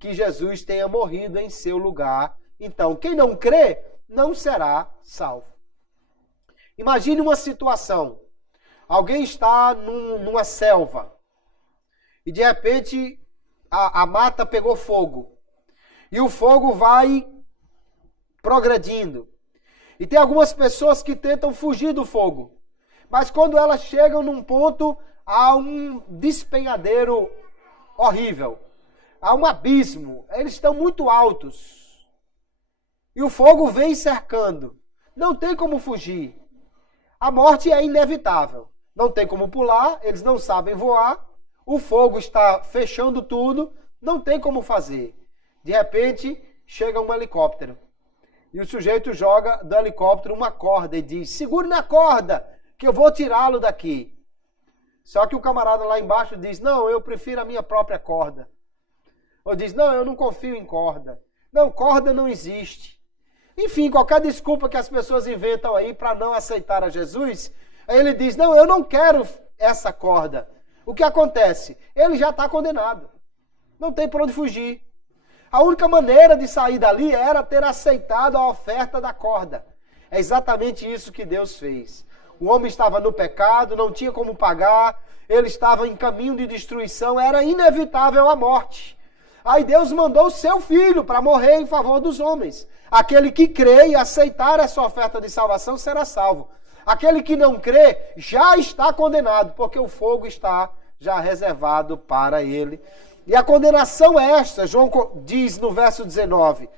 que Jesus tenha morrido em seu lugar. Então, quem não crê não será salvo. Imagine uma situação. Alguém está numa selva e de repente a mata pegou fogo. E o fogo vai progredindo. E tem algumas pessoas que tentam fugir do fogo. Mas quando elas chegam num ponto, há um despenhadeiro horrível. Há um abismo. Eles estão muito altos. E o fogo vem cercando. Não tem como fugir. A morte é inevitável. Não tem como pular, eles não sabem voar. O fogo está fechando tudo, não tem como fazer. De repente, chega um helicóptero. E o sujeito joga do helicóptero uma corda e diz: segure na corda, que eu vou tirá-lo daqui. Só que o camarada lá embaixo diz: não, eu prefiro a minha própria corda. Ou diz: não, eu não confio em corda. Não, corda não existe. Enfim, qualquer desculpa que as pessoas inventam aí para não aceitar a Jesus, aí ele diz: não, eu não quero essa corda. O que acontece? Ele já está condenado. Não tem por onde fugir. A única maneira de sair dali era ter aceitado a oferta da corda. É exatamente isso que Deus fez. O homem estava no pecado, não tinha como pagar, ele estava em caminho de destruição, era inevitável a morte. Aí Deus mandou o seu filho para morrer em favor dos homens. Aquele que crê e aceitar essa oferta de salvação será salvo. Aquele que não crê já está condenado, porque o fogo está já reservado para ele. E a condenação é esta, João diz no verso 19,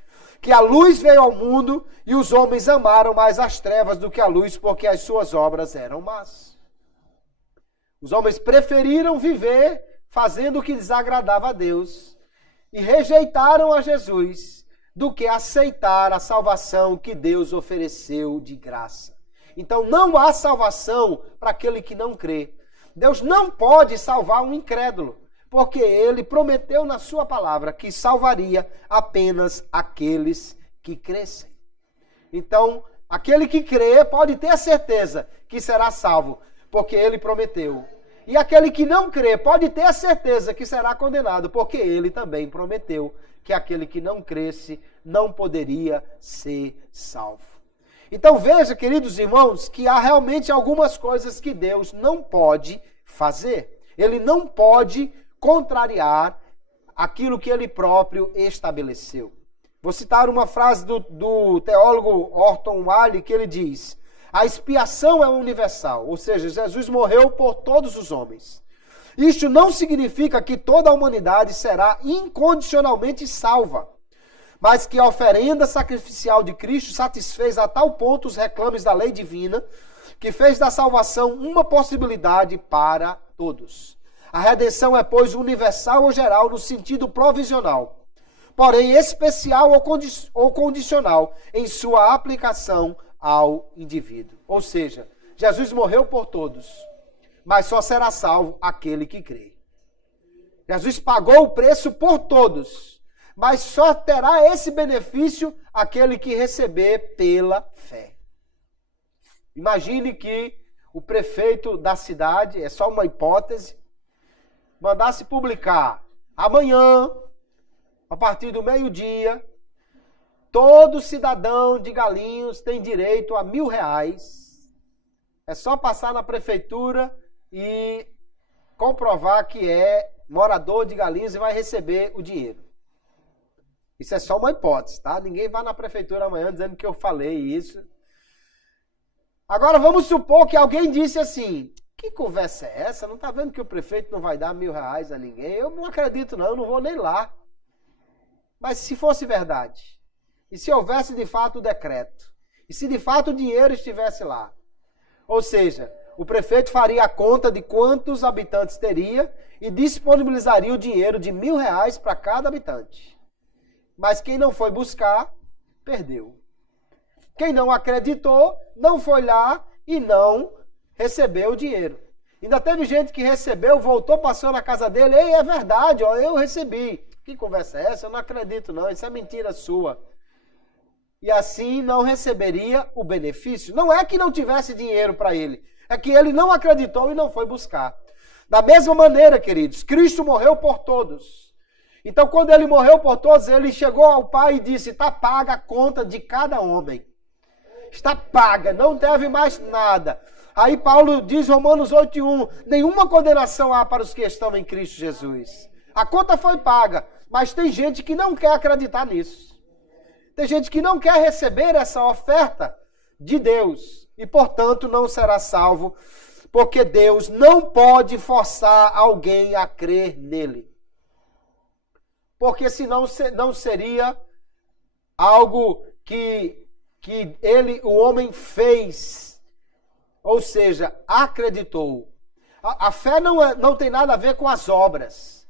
que a luz veio ao mundo e os homens amaram mais as trevas do que a luz, porque as suas obras eram más. Os homens preferiram viver fazendo o que desagradava a Deus e rejeitaram a Jesus do que aceitar a salvação que Deus ofereceu de graça. Então não há salvação para aquele que não crê. Deus não pode salvar um incrédulo, porque ele prometeu na sua palavra que salvaria apenas aqueles que crescem. Então, aquele que crê pode ter certeza que será salvo, porque ele prometeu. E aquele que não crê pode ter certeza que será condenado, porque ele também prometeu que aquele que não cresce não poderia ser salvo. Então veja, queridos irmãos, que há realmente algumas coisas que Deus não pode fazer. Ele não pode contrariar aquilo que ele próprio estabeleceu. Vou citar uma frase do teólogo Orton Wilde, que ele diz: a expiação é universal, ou seja, Jesus morreu por todos os homens. Isto não significa que toda a humanidade será incondicionalmente salva, mas que a oferenda sacrificial de Cristo satisfez a tal ponto os reclames da lei divina, que fez da salvação uma possibilidade para todos. A redenção é, pois, universal ou geral no sentido provisional, porém especial ou condicional em sua aplicação ao indivíduo. Ou seja, Jesus morreu por todos, mas só será salvo aquele que crê. Jesus pagou o preço por todos, mas só terá esse benefício aquele que receber pela fé. Imagine que o prefeito da cidade, é só uma hipótese, mandasse publicar: amanhã, a partir do meio-dia, todo cidadão de Galinhos tem direito a R$1.000. É só passar na prefeitura e comprovar que é morador de Galinhos e vai receber o dinheiro. Isso é só uma hipótese, tá? Ninguém vai na prefeitura amanhã dizendo que eu falei isso. Agora vamos supor que alguém disse assim: que conversa é essa? Não está vendo que o prefeito não vai dar R$1.000 a ninguém? Eu não acredito não, eu não vou nem lá. Mas se fosse verdade, e se houvesse de fato o decreto, e se de fato o dinheiro estivesse lá, ou seja, o prefeito faria a conta de quantos habitantes teria e disponibilizaria o dinheiro de R$1.000 para cada habitante. Mas quem não foi buscar, perdeu. Quem não acreditou, não foi lá e não recebeu o dinheiro. Ainda teve gente que recebeu, voltou, passou na casa dele: ei, é verdade, ó, eu recebi. Que conversa é essa? Eu não acredito não, isso é mentira sua. E assim não receberia o benefício. Não é que não tivesse dinheiro para ele, é que ele não acreditou e não foi buscar. Da mesma maneira, queridos, Cristo morreu por todos. Então, quando ele morreu por todos, ele chegou ao Pai e disse: está paga a conta de cada homem. Está paga, não deve mais nada. Aí Paulo diz, Romanos 8:1, nenhuma condenação há para os que estão em Cristo Jesus. A conta foi paga, mas tem gente que não quer acreditar nisso. Tem gente que não quer receber essa oferta de Deus e, portanto, não será salvo, porque Deus não pode forçar alguém a crer nele. Porque senão não seria algo que o homem fez, ou seja, acreditou. A fé não tem nada a ver com as obras.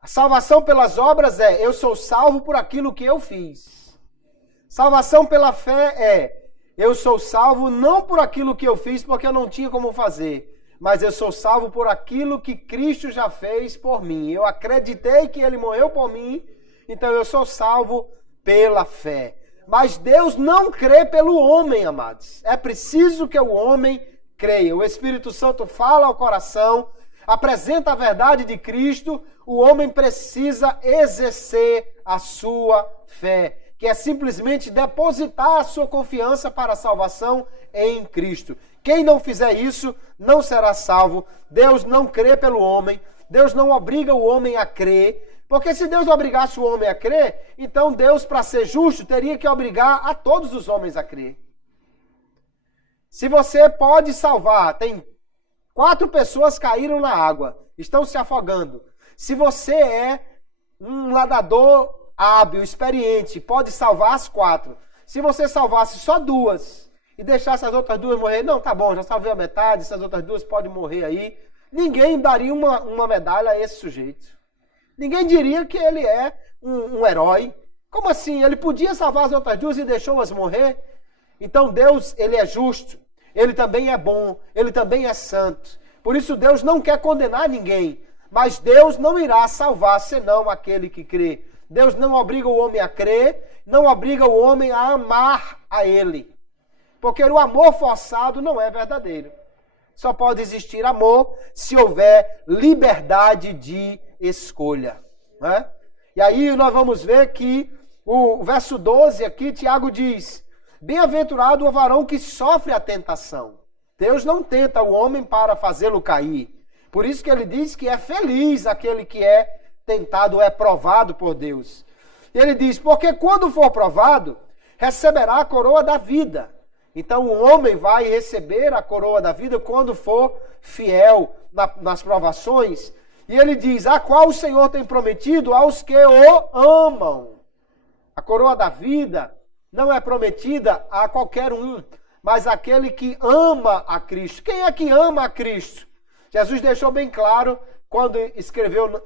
A salvação pelas obras eu sou salvo por aquilo que eu fiz. Salvação pela fé eu sou salvo não por aquilo que eu fiz, porque eu não tinha como fazer, mas eu sou salvo por aquilo que Cristo já fez por mim. Eu acreditei que Ele morreu por mim, então eu sou salvo pela fé. Mas Deus não crê pelo homem, amados. É preciso que o homem creia. O Espírito Santo fala ao coração, apresenta a verdade de Cristo, o homem precisa exercer a sua fé, que é simplesmente depositar a sua confiança para a salvação em Cristo. Quem não fizer isso, não será salvo. Deus não crê pelo homem, Deus não obriga o homem a crer, porque se Deus obrigasse o homem a crer, então Deus, para ser justo, teria que obrigar a todos os homens a crer. Se você pode salvar, tem 4 pessoas caíram na água, estão se afogando. Se você é um nadador hábil, experiente, pode salvar as 4. Se você salvasse só 2 e deixasse as outras 2 morrer, não, tá bom, já salvei a metade, essas outras 2 podem morrer aí. Ninguém daria uma medalha a esse sujeito. Ninguém diria que ele é um herói. Como assim? Ele podia salvar as outras 2 e deixou-as morrer? Então Deus, Ele é justo, Ele também é bom, Ele também é santo. Por isso Deus não quer condenar ninguém, mas Deus não irá salvar senão aquele que crê. Deus não obriga o homem a crer, não obriga o homem a amar a Ele. Porque o amor forçado não é verdadeiro. Só pode existir amor se houver liberdade de escolha. Né? E aí nós vamos ver que o verso 12 aqui, Tiago diz: bem-aventurado o varão que sofre a tentação. Deus não tenta o homem para fazê-lo cair. Por isso que ele diz que é feliz aquele que é tentado, é provado por Deus. E ele diz, porque quando for provado, receberá a coroa da vida. Então o homem vai receber a coroa da vida quando for fiel nas provações. E ele diz, a qual o Senhor tem prometido aos que o amam. A coroa da vida não é prometida a qualquer um, mas àquele que ama a Cristo. Quem é que ama a Cristo? Jesus deixou bem claro quando escreveu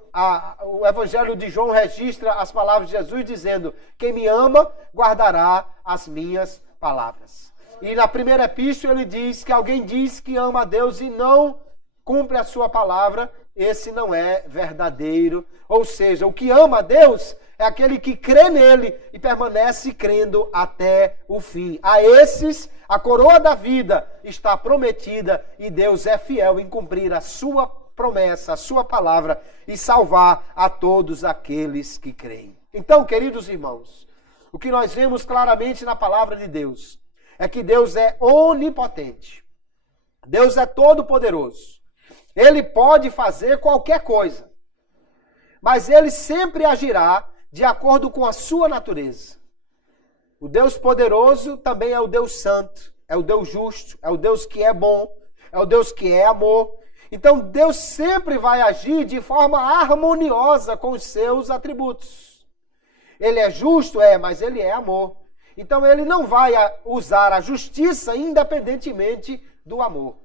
o Evangelho de João, registra as palavras de Jesus dizendo, quem me ama guardará as minhas palavras. E na primeira epístola ele diz que alguém diz que ama a Deus e não cumpre a sua palavra, esse não é verdadeiro. Ou seja, o que ama a Deus é aquele que crê nele e permanece crendo até o fim. A esses, a coroa da vida está prometida e Deus é fiel em cumprir a sua promessa, a sua palavra e salvar a todos aqueles que creem. Então, queridos irmãos, o que nós vemos claramente na palavra de Deus é que Deus é onipotente. Deus é todo-poderoso. Ele pode fazer qualquer coisa, mas ele sempre agirá de acordo com a sua natureza. O Deus poderoso também é o Deus santo, é o Deus justo, é o Deus que é bom, é o Deus que é amor. Então Deus sempre vai agir de forma harmoniosa com os seus atributos. Ele é justo, mas ele é amor. Então ele não vai usar a justiça independentemente do amor.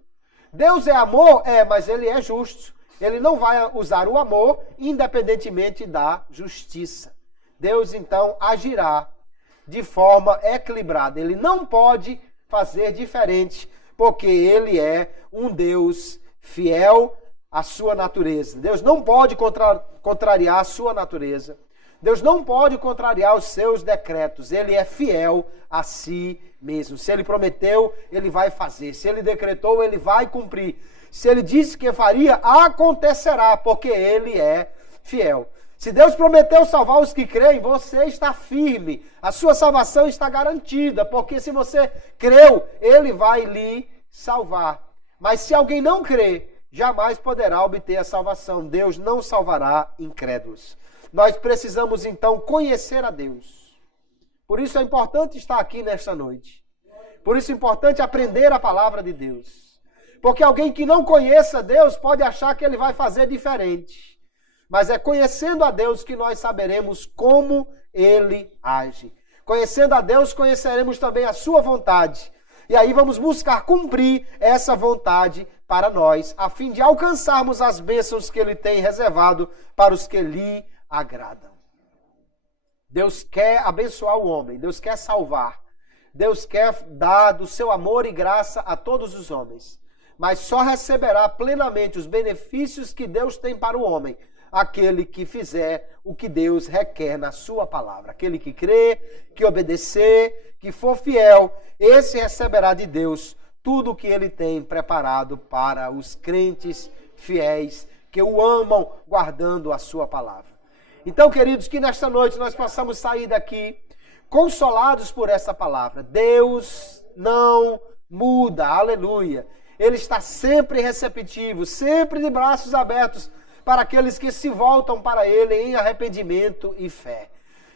Deus é amor? Mas ele é justo. Ele não vai usar o amor independentemente da justiça. Deus, então, agirá de forma equilibrada. Ele não pode fazer diferente, porque ele é um Deus fiel à sua natureza. Deus não pode contrariar a sua natureza. Deus não pode contrariar os seus decretos. Ele é fiel a si mesmo. Se ele prometeu, ele vai fazer. Se ele decretou, ele vai cumprir. Se ele disse que faria, acontecerá, porque ele é fiel. Se Deus prometeu salvar os que creem, você está firme. A sua salvação está garantida, porque se você creu, ele vai lhe salvar. Mas se alguém não crê, jamais poderá obter a salvação. Deus não salvará incrédulos. Nós precisamos, então, conhecer a Deus. Por isso é importante estar aqui nesta noite. Por isso é importante aprender a palavra de Deus. Porque alguém que não conheça Deus pode achar que ele vai fazer diferente. Mas é conhecendo a Deus que nós saberemos como ele age. Conhecendo a Deus, conheceremos também a sua vontade. E aí vamos buscar cumprir essa vontade para nós, a fim de alcançarmos as bênçãos que Ele tem reservado para os que lhe agradam. Deus quer abençoar o homem, Deus quer salvar. Deus quer dar do seu amor e graça a todos os homens. Mas só receberá plenamente os benefícios que Deus tem para o homem aquele que fizer o que Deus requer na sua palavra. Aquele que crê, que obedecer, que for fiel, esse receberá de Deus tudo o que Ele tem preparado para os crentes fiéis que o amam guardando a sua palavra. Então, queridos, que nesta noite nós possamos sair daqui consolados por essa palavra. Deus não muda, aleluia. Ele está sempre receptivo, sempre de braços abertos para aqueles que se voltam para Ele em arrependimento e fé.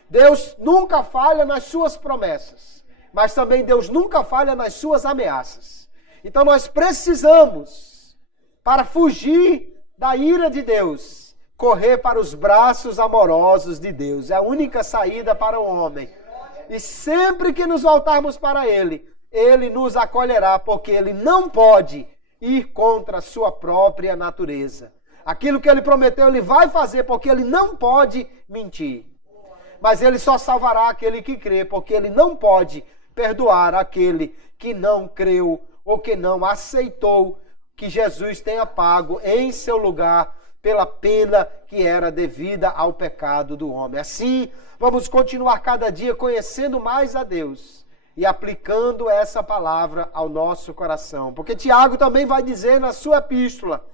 Deus nunca falha nas suas promessas, mas também Deus nunca falha nas suas ameaças. Então nós precisamos, para fugir da ira de Deus, correr para os braços amorosos de Deus. É a única saída para o homem. E sempre que nos voltarmos para Ele, Ele nos acolherá, porque Ele não pode ir contra a sua própria natureza. Aquilo que Ele prometeu, Ele vai fazer, porque Ele não pode mentir. Mas Ele só salvará aquele que crê, porque Ele não pode perdoar aquele que não creu ou que não aceitou que Jesus tenha pago em seu lugar pela pena que era devida ao pecado do homem. Assim, vamos continuar cada dia conhecendo mais a Deus e aplicando essa palavra ao nosso coração. Porque Tiago também vai dizer na sua epístola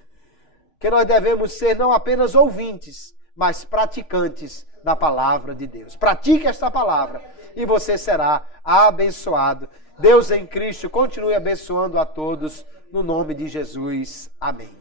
que nós devemos ser não apenas ouvintes, mas praticantes da palavra de Deus. Pratique esta palavra e você será abençoado. Deus em Cristo continue abençoando a todos, no nome de Jesus. Amém.